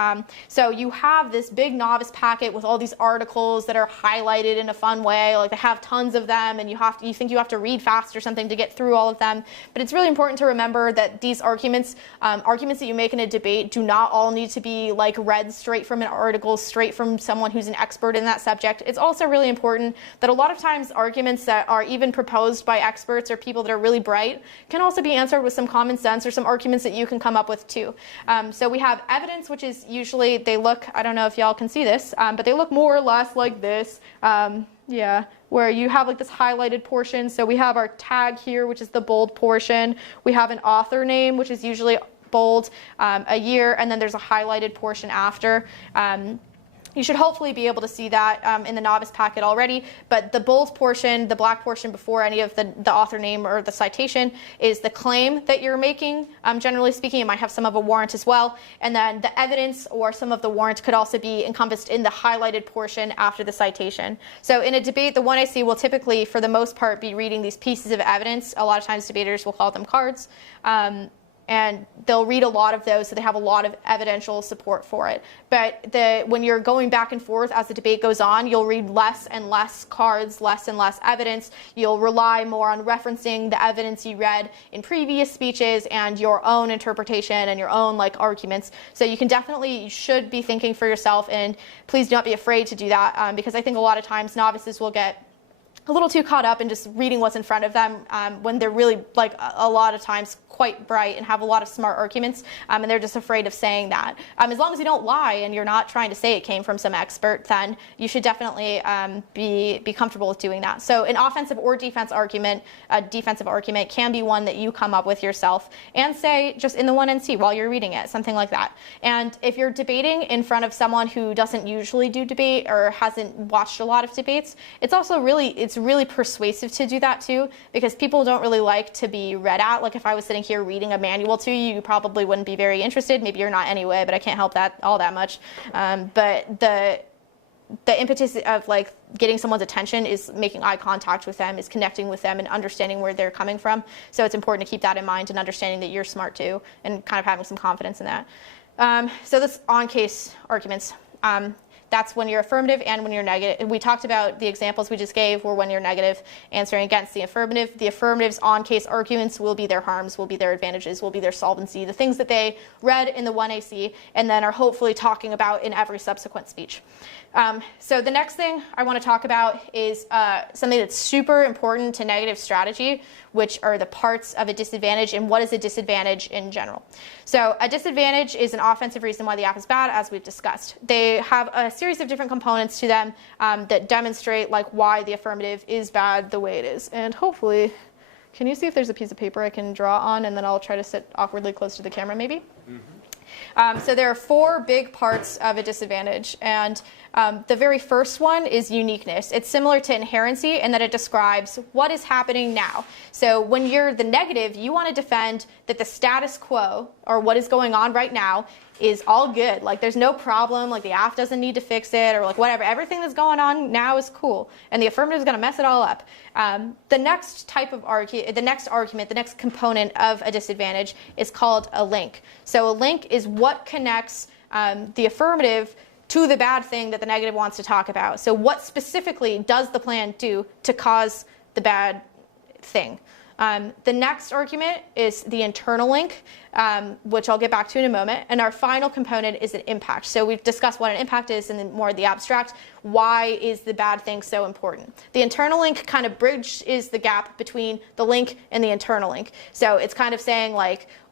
So you have this big novice packet with all these articles that are highlighted in a fun way, like they have tons of them, and you think you have to read fast or something to get through all of them. But it's really important to remember that these arguments that you make in a debate do not all need to be like read straight from an article, straight from someone who's an expert in that subject. It's also really important that a lot of times arguments that are even proposed by experts or people that are really bright can also be answered with some common sense or some arguments that you can come up with too. So we have evidence, which is usually, they look, I don't know if y'all can see this, but they look more or less like this. Yeah, where you have like this highlighted portion. So we have our tag here, which is the bold portion. We have an author name, which is usually bold, a year, and then there's a highlighted portion after. You should hopefully be able to see that in the novice packet already, but the bold portion, the black portion before any of the author name or the citation, is the claim that you're making. Generally speaking, it might have some of a warrant as well, and then the evidence or some of the warrant could also be encompassed in the highlighted portion after the citation. So in a debate, the 1AC will typically, for the most part, be reading these pieces of evidence. A lot of times debaters will call them cards. And they'll read a lot of those, so they have a lot of evidential support for it. But when you're going back and forth as the debate goes on, you'll read less and less cards, less and less evidence. You'll rely more on referencing the evidence you read in previous speeches and your own interpretation and your own arguments. So you should be thinking for yourself, and please do not be afraid to do that, because I think a lot of times novices will get a little too caught up in just reading what's in front of them when they're really, a lot of times, quite bright and have a lot of smart arguments, and they're just afraid of saying that. As long as you don't lie and you're not trying to say it came from some expert, then you should definitely be comfortable with doing that. So an offensive or defensive argument can be one that you come up with yourself and say just in the 1NC while you're reading it, something like that. And if you're debating in front of someone who doesn't usually do debate or hasn't watched a lot of debates, it's really persuasive to do that too, because people don't really like to be read at. Like if I was sitting here reading a manual to you, you probably wouldn't be very interested. Maybe you're not anyway, but I can't help that all that much. But the impetus of getting someone's attention is making eye contact with them, is connecting with them and understanding where they're coming from. So it's important to keep that in mind and understanding that you're smart too, and kind of having some confidence in that. So this on-case arguments. That's when you're affirmative and when you're negative. We talked about the examples we just gave were when you're negative, answering against the affirmative. The affirmative's on-case arguments will be their harms, will be their advantages, will be their solvency, the things that they read in the 1AC and then are hopefully talking about in every subsequent speech. So the next thing I want to talk about is something that's super important to negative strategy, which are the parts of a disadvantage and what is a disadvantage in general. So a disadvantage is an offensive reason why the app is bad, as we've discussed. They have a series of different components to them that demonstrate why the affirmative is bad the way it is. And hopefully, can you see if there's a piece of paper I can draw on, and then I'll try to sit awkwardly close to the camera maybe? Mm-hmm. So there are 4 big parts of a disadvantage, and the very first one is uniqueness. It's similar to inherency in that it describes what is happening now. So when you're the negative, you want to defend that the status quo, or what is going on right now, is all good. There's no problem, the app doesn't need to fix it, or whatever. Everything that's going on now is cool, and the affirmative is going to mess it all up. The next type of the next component of a disadvantage is called a link. So a link is what connects the affirmative to the bad thing that the negative wants to talk about. So what specifically does the plan do to cause the bad thing? The next argument is the internal link, which I'll get back to in a moment. And our final component is an impact. So we've discussed what an impact is and then more the abstract. Why is the bad thing so important? The internal link kind of bridges the gap between the link and the internal link. So it's kind of saying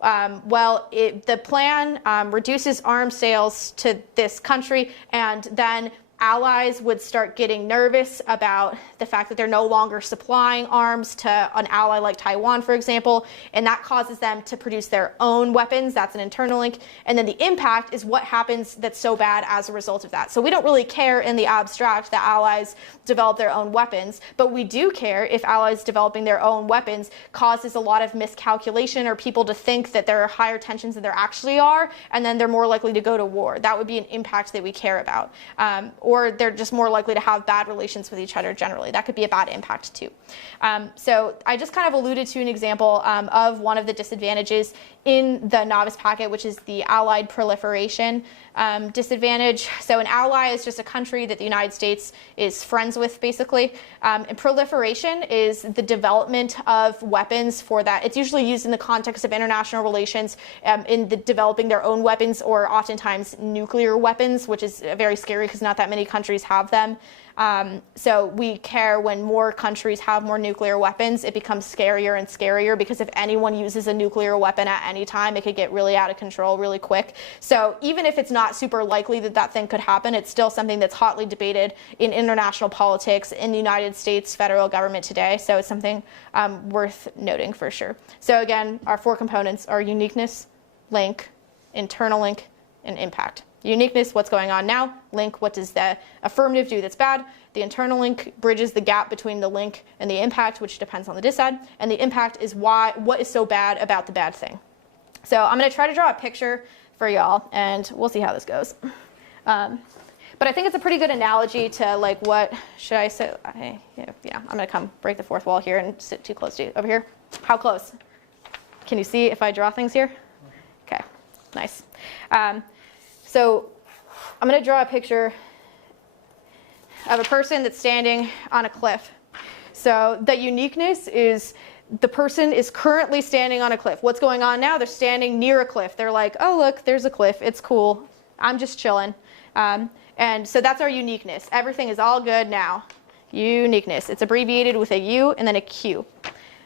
the plan reduces arms sales to this country, and then allies would start getting nervous about the fact that they're no longer supplying arms to an ally like Taiwan, for example, and that causes them to produce their own weapons. That's an internal link. And then the impact is what happens that's so bad as a result of that. So we don't really care in the abstract that allies develop their own weapons, but we do care if allies developing their own weapons causes a lot of miscalculation or people to think that there are higher tensions than there actually are, and then they're more likely to go to war. That would be an impact that we care about. Or they're just more likely to have bad relations with each other generally. That could be a bad impact too. So I just kind of alluded to an example of one of the disadvantages in the novice packet, which is the allied proliferation disadvantage. So an ally is just a country that the United States is friends with, basically. And proliferation is the development of weapons for that. It's usually used in the context of international relations in developing their own weapons, or oftentimes nuclear weapons, which is very scary because not that many countries have them. So we care when more countries have more nuclear weapons. It becomes scarier and scarier because if anyone uses a nuclear weapon at any time, it could get really out of control really quick. So even if it's not super likely that that thing could happen, it's still something that's hotly debated in international politics in the United States federal government today. So it's something worth noting for sure. So again, our 4 components are uniqueness, link, internal link, and impact. Uniqueness, what's going on now. Link, what does the affirmative do that's bad. The internal link bridges the gap between the link and the impact, which depends on the disad. And the impact is what is so bad about the bad thing. So I'm going to try to draw a picture for y'all, and we'll see how this goes. But I think it's a pretty good analogy to, like, what should I say? Yeah, I'm going to come break the fourth wall here and sit too close to you. Over here. How close? Can you see if I draw things here? Okay, nice. So I'm going to draw a picture of a person that's standing on a cliff. So the uniqueness is the person is currently standing on a cliff. What's going on now? They're standing near a cliff. They're like, oh, look, there's a cliff. It's cool. I'm just chilling. And so that's our uniqueness. Everything is all good now. Uniqueness. It's abbreviated with a U and then a Q.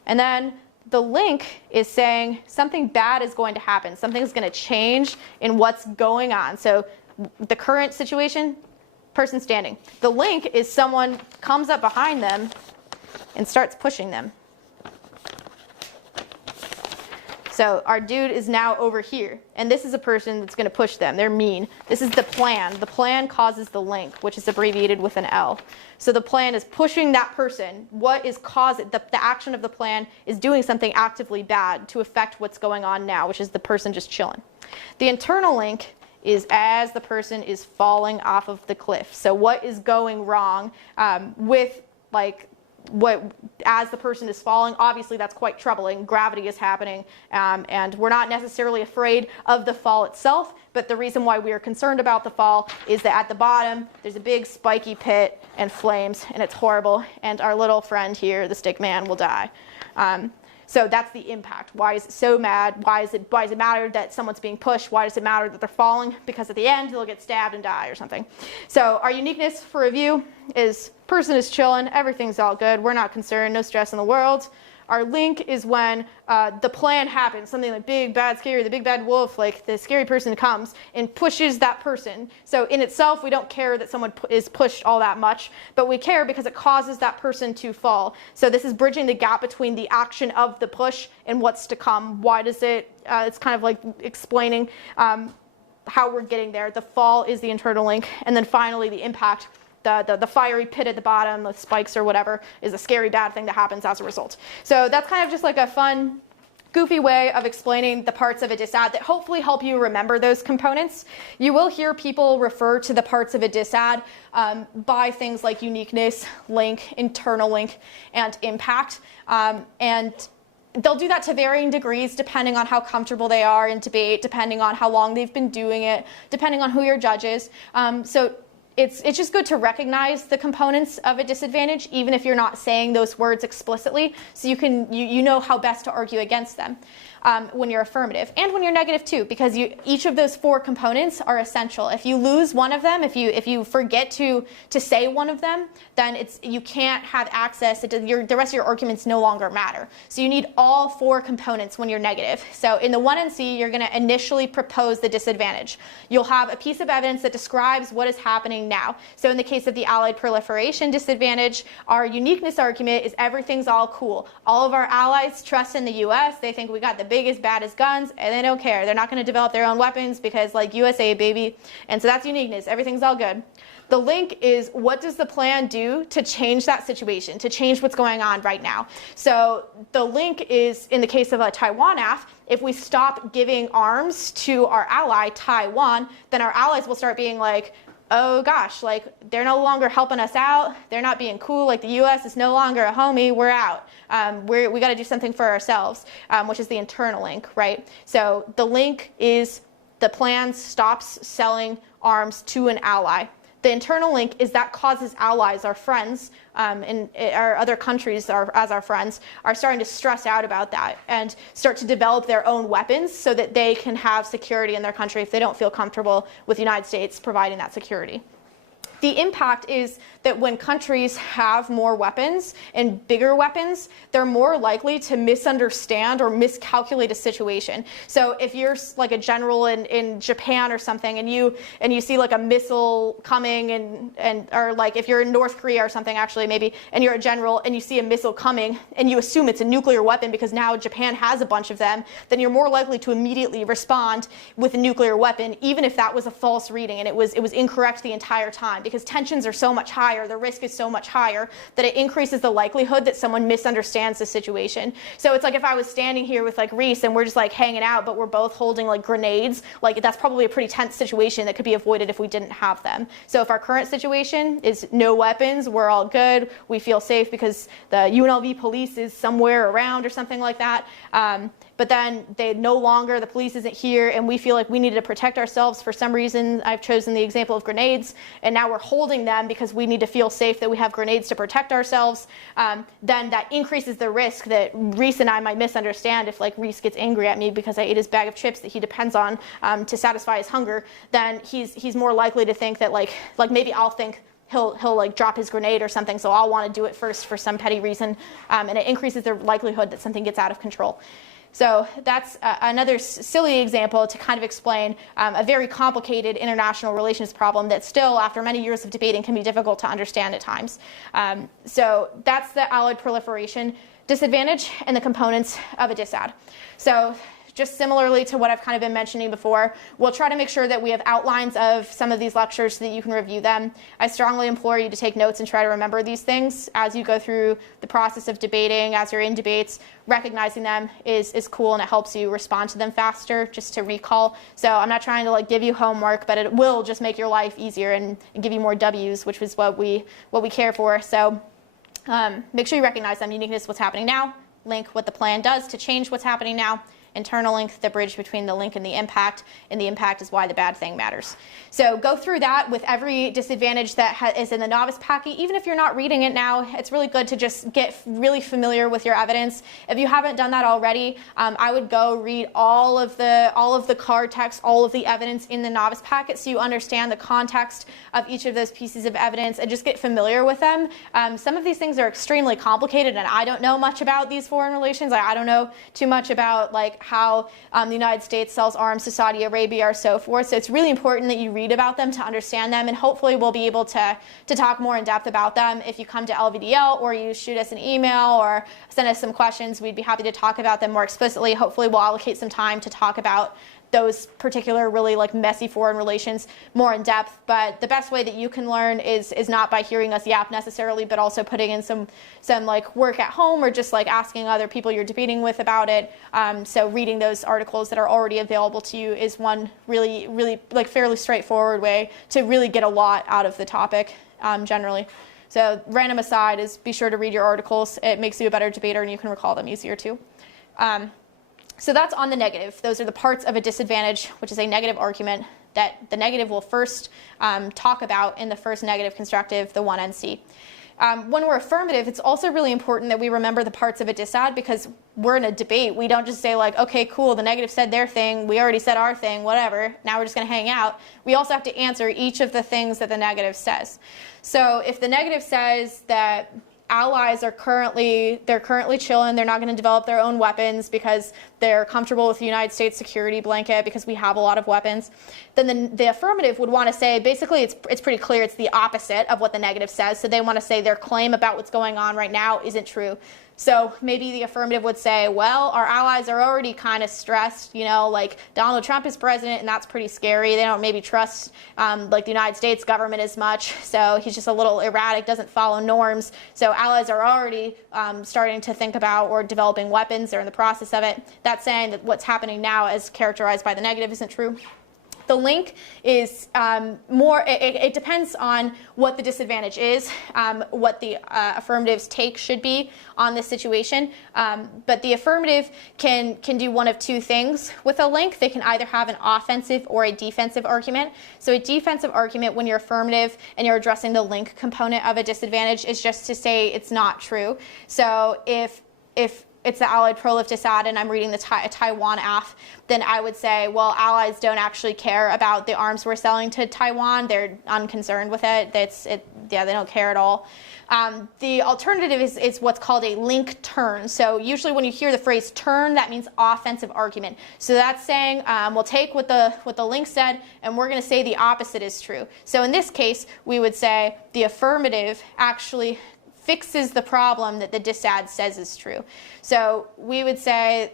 And then the link is saying something bad is going to happen. Something's going to change in what's going on. So the current situation, person standing. The link is someone comes up behind them and starts pushing them. So our dude is now over here, and this is a person that's going to push them. They're mean. This is the plan. The plan causes the link, which is abbreviated with an L. So the plan is pushing that person. What is causing the action of the plan is doing something actively bad to affect what's going on now, which is the person just chilling. The internal link is as the person is falling off of the cliff. So what is going wrong with, like, as the person is falling? Obviously that's quite troubling. Gravity is happening, and we're not necessarily afraid of the fall itself, but the reason why we are concerned about the fall is that at the bottom there's a big spiky pit and flames, and it's horrible, and our little friend here, the stick man, will die. So that's the impact. Why is it so mad? Why does it matter that someone's being pushed? Why does it matter that they're falling? Because at the end they'll get stabbed and die or something. So our uniqueness for review is person is chilling, everything's all good, we're not concerned, no stress in the world. Our link is when the plan happens, something like big, bad, scary, the big bad wolf, like the scary person comes and pushes that person. So in itself, we don't care that someone is pushed all that much, but we care because it causes that person to fall. So this is bridging the gap between the action of the push and what's to come. Why does it, it's kind of like explaining how we're getting there. The fall is the internal link, and then finally the impact. The fiery pit at the bottom, the spikes or whatever, is a scary bad thing that happens as a result. So that's kind of just like a fun, goofy way of explaining the parts of a disad that hopefully help you remember those components. You will hear people refer to the parts of a disad by things like uniqueness, link, internal link, and impact. And they'll do that to varying degrees depending on how comfortable they are in debate, depending on how long they've been doing it, depending on who your judge is. So it's just good to recognize the components of a disadvantage, even if you're not saying those words explicitly, so you know how best to argue against them when you're affirmative, and when you're negative too, because each of those four components are essential. If you lose one of them, if you forget to say one of them, then you can't have access. The rest of your arguments no longer matter. So you need all four components when you're negative. So in the 1NC, you're going to initially propose the disadvantage. You'll have a piece of evidence that describes what is happening now. So in the case of the allied proliferation disadvantage, our uniqueness argument is everything's all cool. All of our allies trust in the US. They think we got the biggest, baddest guns, and they don't care. They're not going to develop their own weapons because, like, USA, baby. And so that's uniqueness. Everything's all good. The link is, what does the plan do to change that situation, to change what's going on right now? So the link is, in the case of a Taiwan AF, if we stop giving arms to our ally, Taiwan, then our allies will start being like, oh gosh, like, they're no longer helping us out. They're not being cool. Like, the US is no longer a homie. We're out. We got to do something for ourselves, which is the internal link, right? So the link is the plan stops selling arms to an ally. The internal link is that causes allies, our friends, and our other countries as our friends, are starting to stress out about that and start to develop their own weapons so that they can have security in their country if they don't feel comfortable with the United States providing that security. The impact is that when countries have more weapons and bigger weapons, they're more likely to misunderstand or miscalculate a situation. So if you're like a general in Japan or something, and you see like a missile coming, or like if you're in North Korea or something, actually maybe, and you're a general and you see a missile coming and you assume it's a nuclear weapon because now Japan has a bunch of them, then you're more likely to immediately respond with a nuclear weapon, even if that was a false reading and it was incorrect the entire time, because tensions are so much higher, the risk is so much higher that it increases the likelihood that someone misunderstands the situation. So it's like if I was standing here with like Reese and we're just like hanging out, but we're both holding like grenades, like that's probably a pretty tense situation that could be avoided if we didn't have them. So if our current situation is no weapons, we're all good, we feel safe because the UNLV police is somewhere around or something like that. But then the police isn't here, and we feel like we needed to protect ourselves for some reason. I've chosen the example of grenades, and now we're holding them because we need to feel safe that we have grenades to protect ourselves. Then that increases the risk that Reese and I might misunderstand. If like Reese gets angry at me because I ate his bag of chips that he depends on to satisfy his hunger, then he's more likely to think that like maybe I'll think he'll like drop his grenade or something, so I'll want to do it first for some petty reason, and it increases the likelihood that something gets out of control. So that's another silly example to kind of explain a very complicated international relations problem that still, after many years of debating, can be difficult to understand at times. So that's the alloyed proliferation disadvantage and the components of a disad. So just similarly to what I've kind of been mentioning before, we'll try to make sure that we have outlines of some of these lectures so that you can review them. I strongly implore you to take notes and try to remember these things as you go through the process of debating, as you're in debates. Recognizing them is cool, and it helps you respond to them faster, just to recall. So I'm not trying to like give you homework, but it will just make your life easier and give you more W's, which is what we care for. So make sure you recognize them. Uniqueness, what's happening now. Link, what the plan does to change what's happening now. Internal link, the bridge between the link and the impact is why the bad thing matters. So go through that with every disadvantage that is in the novice packet. Even if you're not reading it now, it's really good to just get really familiar with your evidence. If you haven't done that already, I would go read all of the card text, all of the evidence in the novice packet, so you understand the context of each of those pieces of evidence and just get familiar with them. Some of these things are extremely complicated, and I don't know much about these foreign relations. I don't know too much about like how the United States sells arms to Saudi Arabia or so forth. So it's really important that you read about them to understand them, and hopefully we'll be able to talk more in depth about them. If you come to LVDL or you shoot us an email or send us some questions, we'd be happy to talk about them more explicitly. Hopefully we'll allocate some time to talk about those particular really like messy foreign relations more in depth. But the best way that you can learn is not by hearing us yap necessarily, but also putting in some like work at home or just like asking other people you're debating with about it. So reading those articles that are already available to you is one really like fairly straightforward way to really get a lot out of the topic generally. So random aside is be sure to read your articles. It makes you a better debater and you can recall them easier too. So that's on the negative. Those are the parts of a disadvantage, which is a negative argument that the negative will first talk about in the first negative constructive, the 1NC. When we're affirmative, it's also really important that we remember the parts of a disad, because we're in a debate. We don't just say like, okay, cool, the negative said their thing, we already said our thing, whatever, now we're just going to hang out. We also have to answer each of the things that the negative says. So if the negative says that allies are currently chilling, they're not going to develop their own weapons because they're comfortable with the United States security blanket because we have a lot of weapons, then the affirmative would want to say, basically it's pretty clear, it's the opposite of what the negative says. So they want to say their claim about what's going on right now isn't true. So maybe the affirmative would say, well, our allies are already kind of stressed, you know, like Donald Trump is president and that's pretty scary. They don't maybe trust like the United States government as much. So he's just a little erratic, doesn't follow norms. So allies are already starting to think about or developing weapons. They're in the process of it. That's saying that what's happening now as characterized by the negative isn't true. The link is it depends on what the disadvantage is, what the affirmative's take should be on this situation. But the affirmative can do one of two things with a link. They can either have an offensive or a defensive argument. So a defensive argument, when you're affirmative and you're addressing the link component of a disadvantage, is just to say it's not true. So if it's the Allied pro-lift dissad and I'm reading the Taiwan AF, then I would say, well, Allies don't actually care about the arms we're selling to Taiwan. They're unconcerned with it. Yeah, they don't care at all. The alternative is what's called a link turn. So usually when you hear the phrase turn, that means offensive argument. So that's saying we'll take what the link said and we're going to say the opposite is true. So in this case, we would say the affirmative actually fixes the problem that the dissad says is true. So we would say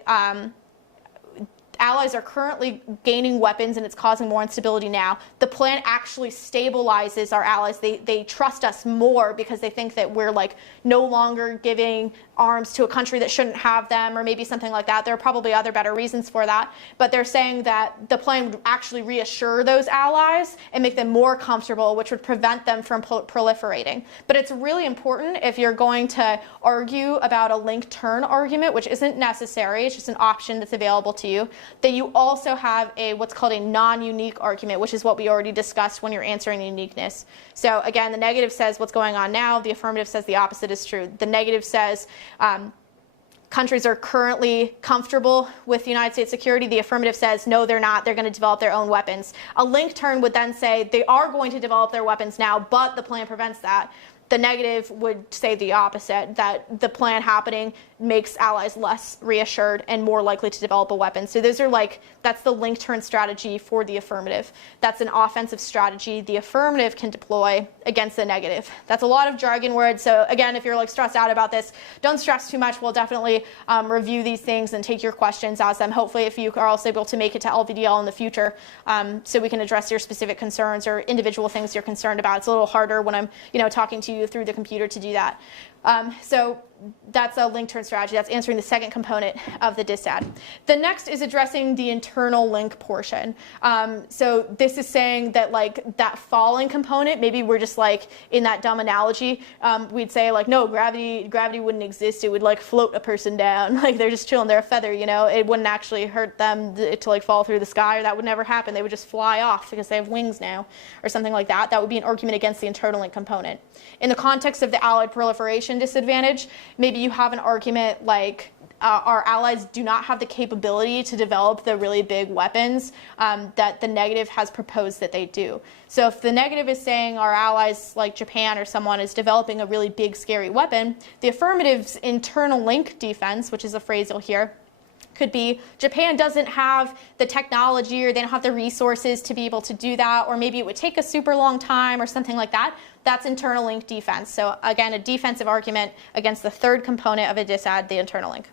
Allies are currently gaining weapons and it's causing more instability now. The plan actually stabilizes our allies. They trust us more because they think that we're like no longer giving arms to a country that shouldn't have them, or maybe something like that. There are probably other better reasons for that, but they're saying that the plan would actually reassure those allies and make them more comfortable, which would prevent them from proliferating. But it's really important if you're going to argue about a link turn argument, which isn't necessary, it's just an option that's available to you, that you also have what's called a non-unique argument, which is what we already discussed when you're answering uniqueness. So again, the negative says what's going on now, the affirmative says the opposite is true. The negative says countries are currently comfortable with United States security. The affirmative says no, they're not. They're going to develop their own weapons. A link turn would then say they are going to develop their weapons now, but the plan prevents that. The negative would say the opposite, that the plan happening makes allies less reassured and more likely to develop a weapon. So those are that's the link turn strategy for the affirmative. That's an offensive strategy the affirmative can deploy against the negative. That's a lot of jargon words. So again, if you're stressed out about this, don't stress too much. We'll definitely review these things and take your questions as them. Hopefully, if you are also able to make it to LVDL in the future, so we can address your specific concerns or individual things you're concerned about. It's a little harder when I'm talking to you through the computer to do that. So that's a link turn strategy. That's answering the second component of the dissad. The next is addressing the internal link portion. So this is saying that that falling component, maybe we're just in that dumb analogy, we'd say no, gravity wouldn't exist. It would float a person down. They're just chilling, they're a feather, It wouldn't actually hurt them to fall through the sky, or that would never happen. They would just fly off because they have wings now, or something like that. That would be an argument against the internal link component. In the context of the Allied proliferation disadvantage, maybe you have an argument our allies do not have the capability to develop the really big weapons that the negative has proposed that they do. So if the negative is saying our allies like Japan or someone is developing a really big scary weapon, the affirmative's internal link defense, which is a phrase you'll hear, could be Japan doesn't have the technology or they don't have the resources to be able to do that, or maybe it would take a super long time or something like that. That's internal link defense. So again, a defensive argument against the third component of a dissad, the internal link.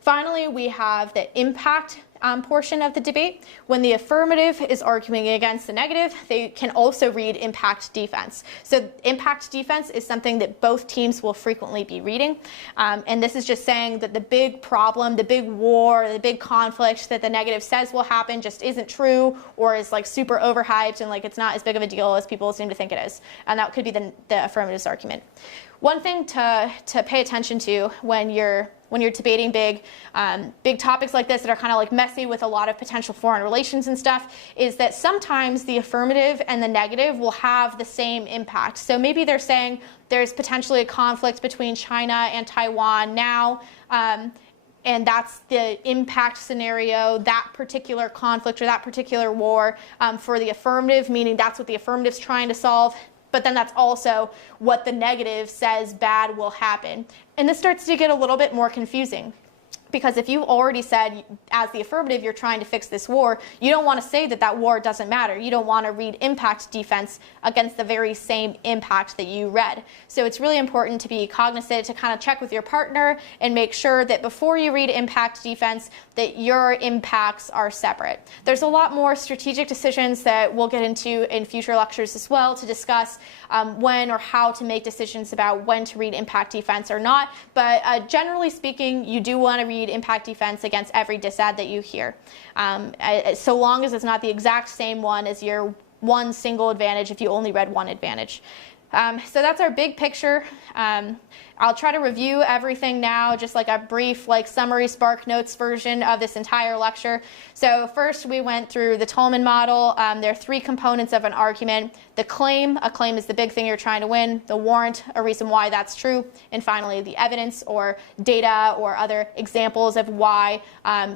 Finally, we have the impact portion of the debate. When the affirmative is arguing against the negative, they can also read impact defense. So impact defense is something that both teams will frequently be reading. And this is just saying that the big problem, the big war, the big conflict that the negative says will happen just isn't true, or is super overhyped and it's not as big of a deal as people seem to think it is. And that could be the affirmative's argument. One thing to pay attention to when you're debating big topics like this that are kind of messy with a lot of potential foreign relations and stuff is that sometimes the affirmative and the negative will have the same impact. So maybe they're saying there's potentially a conflict between China and Taiwan now, and that's the impact scenario, that particular conflict or that particular war for the affirmative, meaning that's what the affirmative's trying to solve. But then that's also what the negative says bad will happen. And this starts to get a little bit more confusing. Because if you've already said, as the affirmative, you're trying to fix this war, you don't want to say that that war doesn't matter. You don't want to read impact defense against the very same impact that you read. So it's really important to be cognizant, to kind of check with your partner and make sure that before you read impact defense, that your impacts are separate. There's a lot more strategic decisions that we'll get into in future lectures as well to discuss when or how to make decisions about when to read impact defense or not. But generally speaking, you do want to read impact defense against every dissad that you hear, so long as it's not the exact same one as your one single advantage if you only read one advantage. So that's our big picture. I'll try to review everything now, just like a brief summary Spark Notes version of this entire lecture. So first we went through the Tollman Model. There are three components of an argument. The claim, a claim is the big thing you're trying to win. The warrant, a reason why that's true. And finally, the evidence or data or other examples of why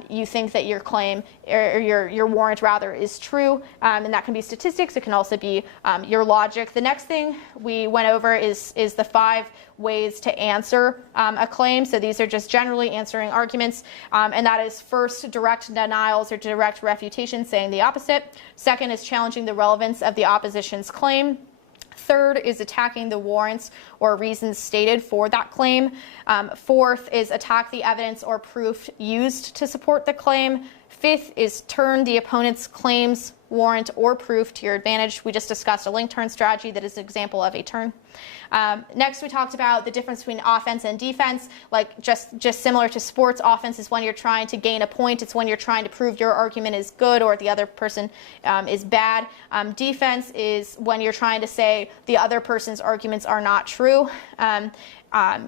you think that your claim, or your warrant rather, is true. And that can be statistics. It can also be your logic. The next thing we went over is the 5 ways to answer a claim. So these are just generally answering arguments. And that is first, direct denials or direct refutation, saying the opposite. Second is challenging the relevance of the opposition's claim. Third is attacking the warrants or reasons stated for that claim. Fourth is attack the evidence or proof used to support the claim. Fifth is turn the opponent's claims, warrant, or proof to your advantage. We just discussed a link turn strategy that is an example of a turn. Next, we talked about the difference between offense and defense. Like just similar to sports, offense is when you're trying to gain a point. It's when you're trying to prove your argument is good or the other person is bad. Defense is when you're trying to say the other person's arguments are not true.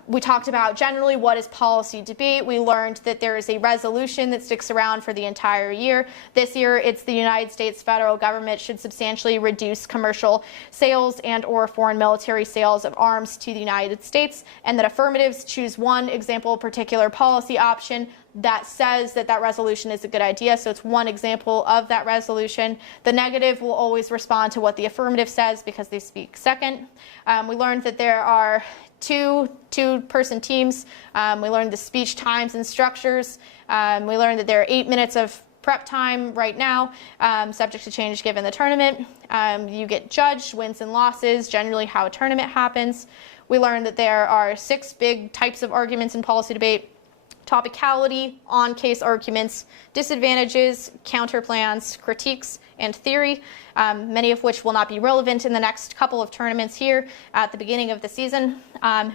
We talked about generally what is policy debate. We learned that there is a resolution that sticks around for the entire year. This year, it's the United States federal government should substantially reduce commercial sales and or foreign military sales of arms to the United States, and that affirmatives choose one example particular policy option that says that that resolution is a good idea. So it's one example of that resolution. The negative will always respond to what the affirmative says because they speak second. We learned that there are two-person teams. We learned the speech times and structures. We learned that there are 8 minutes of prep time right now, subject to change given the tournament. You get judged, wins and losses, generally how a tournament happens. We learned that there are 6 big types of arguments in policy debate: topicality, on-case arguments, disadvantages, counterplans, critiques, and theory, many of which will not be relevant in the next couple of tournaments here at the beginning of the season.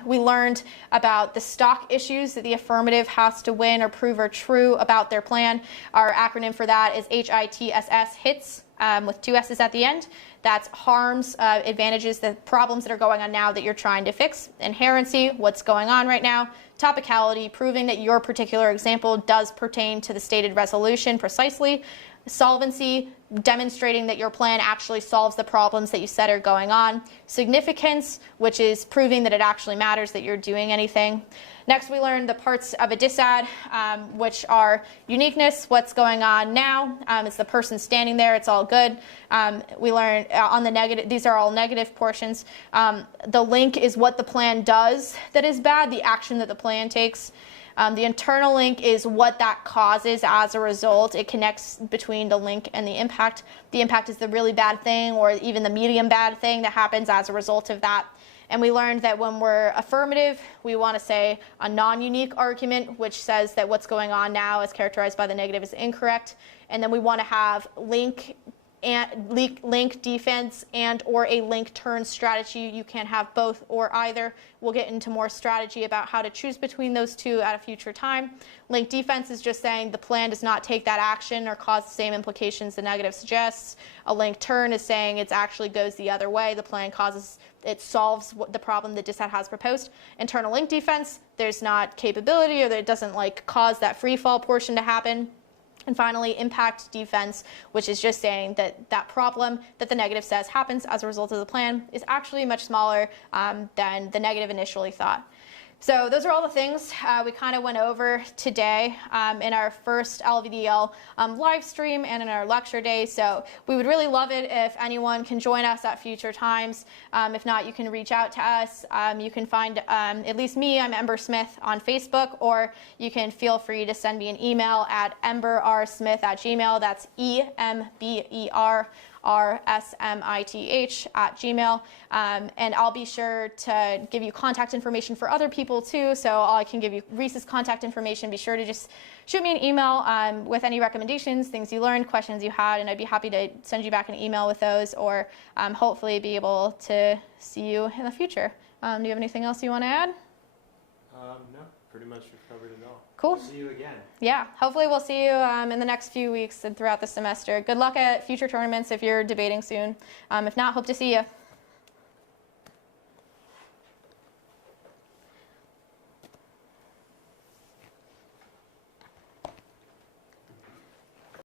We learned about the stock issues that the affirmative has to win or prove are true about their plan. Our acronym for that is HITSS, HITS, with 2 S's at the end. That's harms, advantages, the problems that are going on now that you're trying to fix. Inherency, what's going on right now. Topicality, proving that your particular example does pertain to the stated resolution precisely. Solvency, demonstrating that your plan actually solves the problems that you said are going on. Significance, which is proving that it actually matters that you're doing anything. Next, we learned the parts of a disad, which are uniqueness, what's going on now. It's the person standing there, it's all good. We learned on the negative, these are all negative portions. The link is what the plan does that is bad, the action that the plan takes. The internal link is what that causes as a result. It connects between the link and the impact. The impact is the really bad thing or even the medium bad thing that happens as a result of that. And we learned that when we're affirmative, we want to say a non-unique argument, which says that what's going on now as characterized by the negative is incorrect. And then we want to have link defense and or a link turn strategy. You can have both or either. We'll get into more strategy about how to choose between those two at a future time. Link defense is just saying the plan does not take that action or cause the same implications the negative suggests. A link turn is saying it actually goes the other way. The plan it solves the problem that disad has proposed. Internal link defense, there's not capability or that it doesn't cause that free fall portion to happen. And finally, impact defense, which is just saying that that problem that the negative says happens as a result of the plan is actually much smaller than the negative initially thought. So those are all the things we kind of went over today in our first LVDL live stream and in our lecture day. So we would really love it if anyone can join us at future times. If not, you can reach out to us. You can find at least me, I'm Ember Smith on Facebook, or you can feel free to send me an email at emberrsmith@gmail. That's EMBERRSMITH@gmail. And I'll be sure to give you contact information for other people too. So I can give you Reese's contact information. Be sure to just shoot me an email with any recommendations, things you learned, questions you had, and I'd be happy to send you back an email with those, or hopefully be able to see you in the future. Do you have anything else you want to add? No, pretty much we've covered it all. Cool. We'll see you again. Yeah, hopefully we'll see you in the next few weeks and throughout the semester. Good luck at future tournaments if you're debating soon. If not, hope to see you.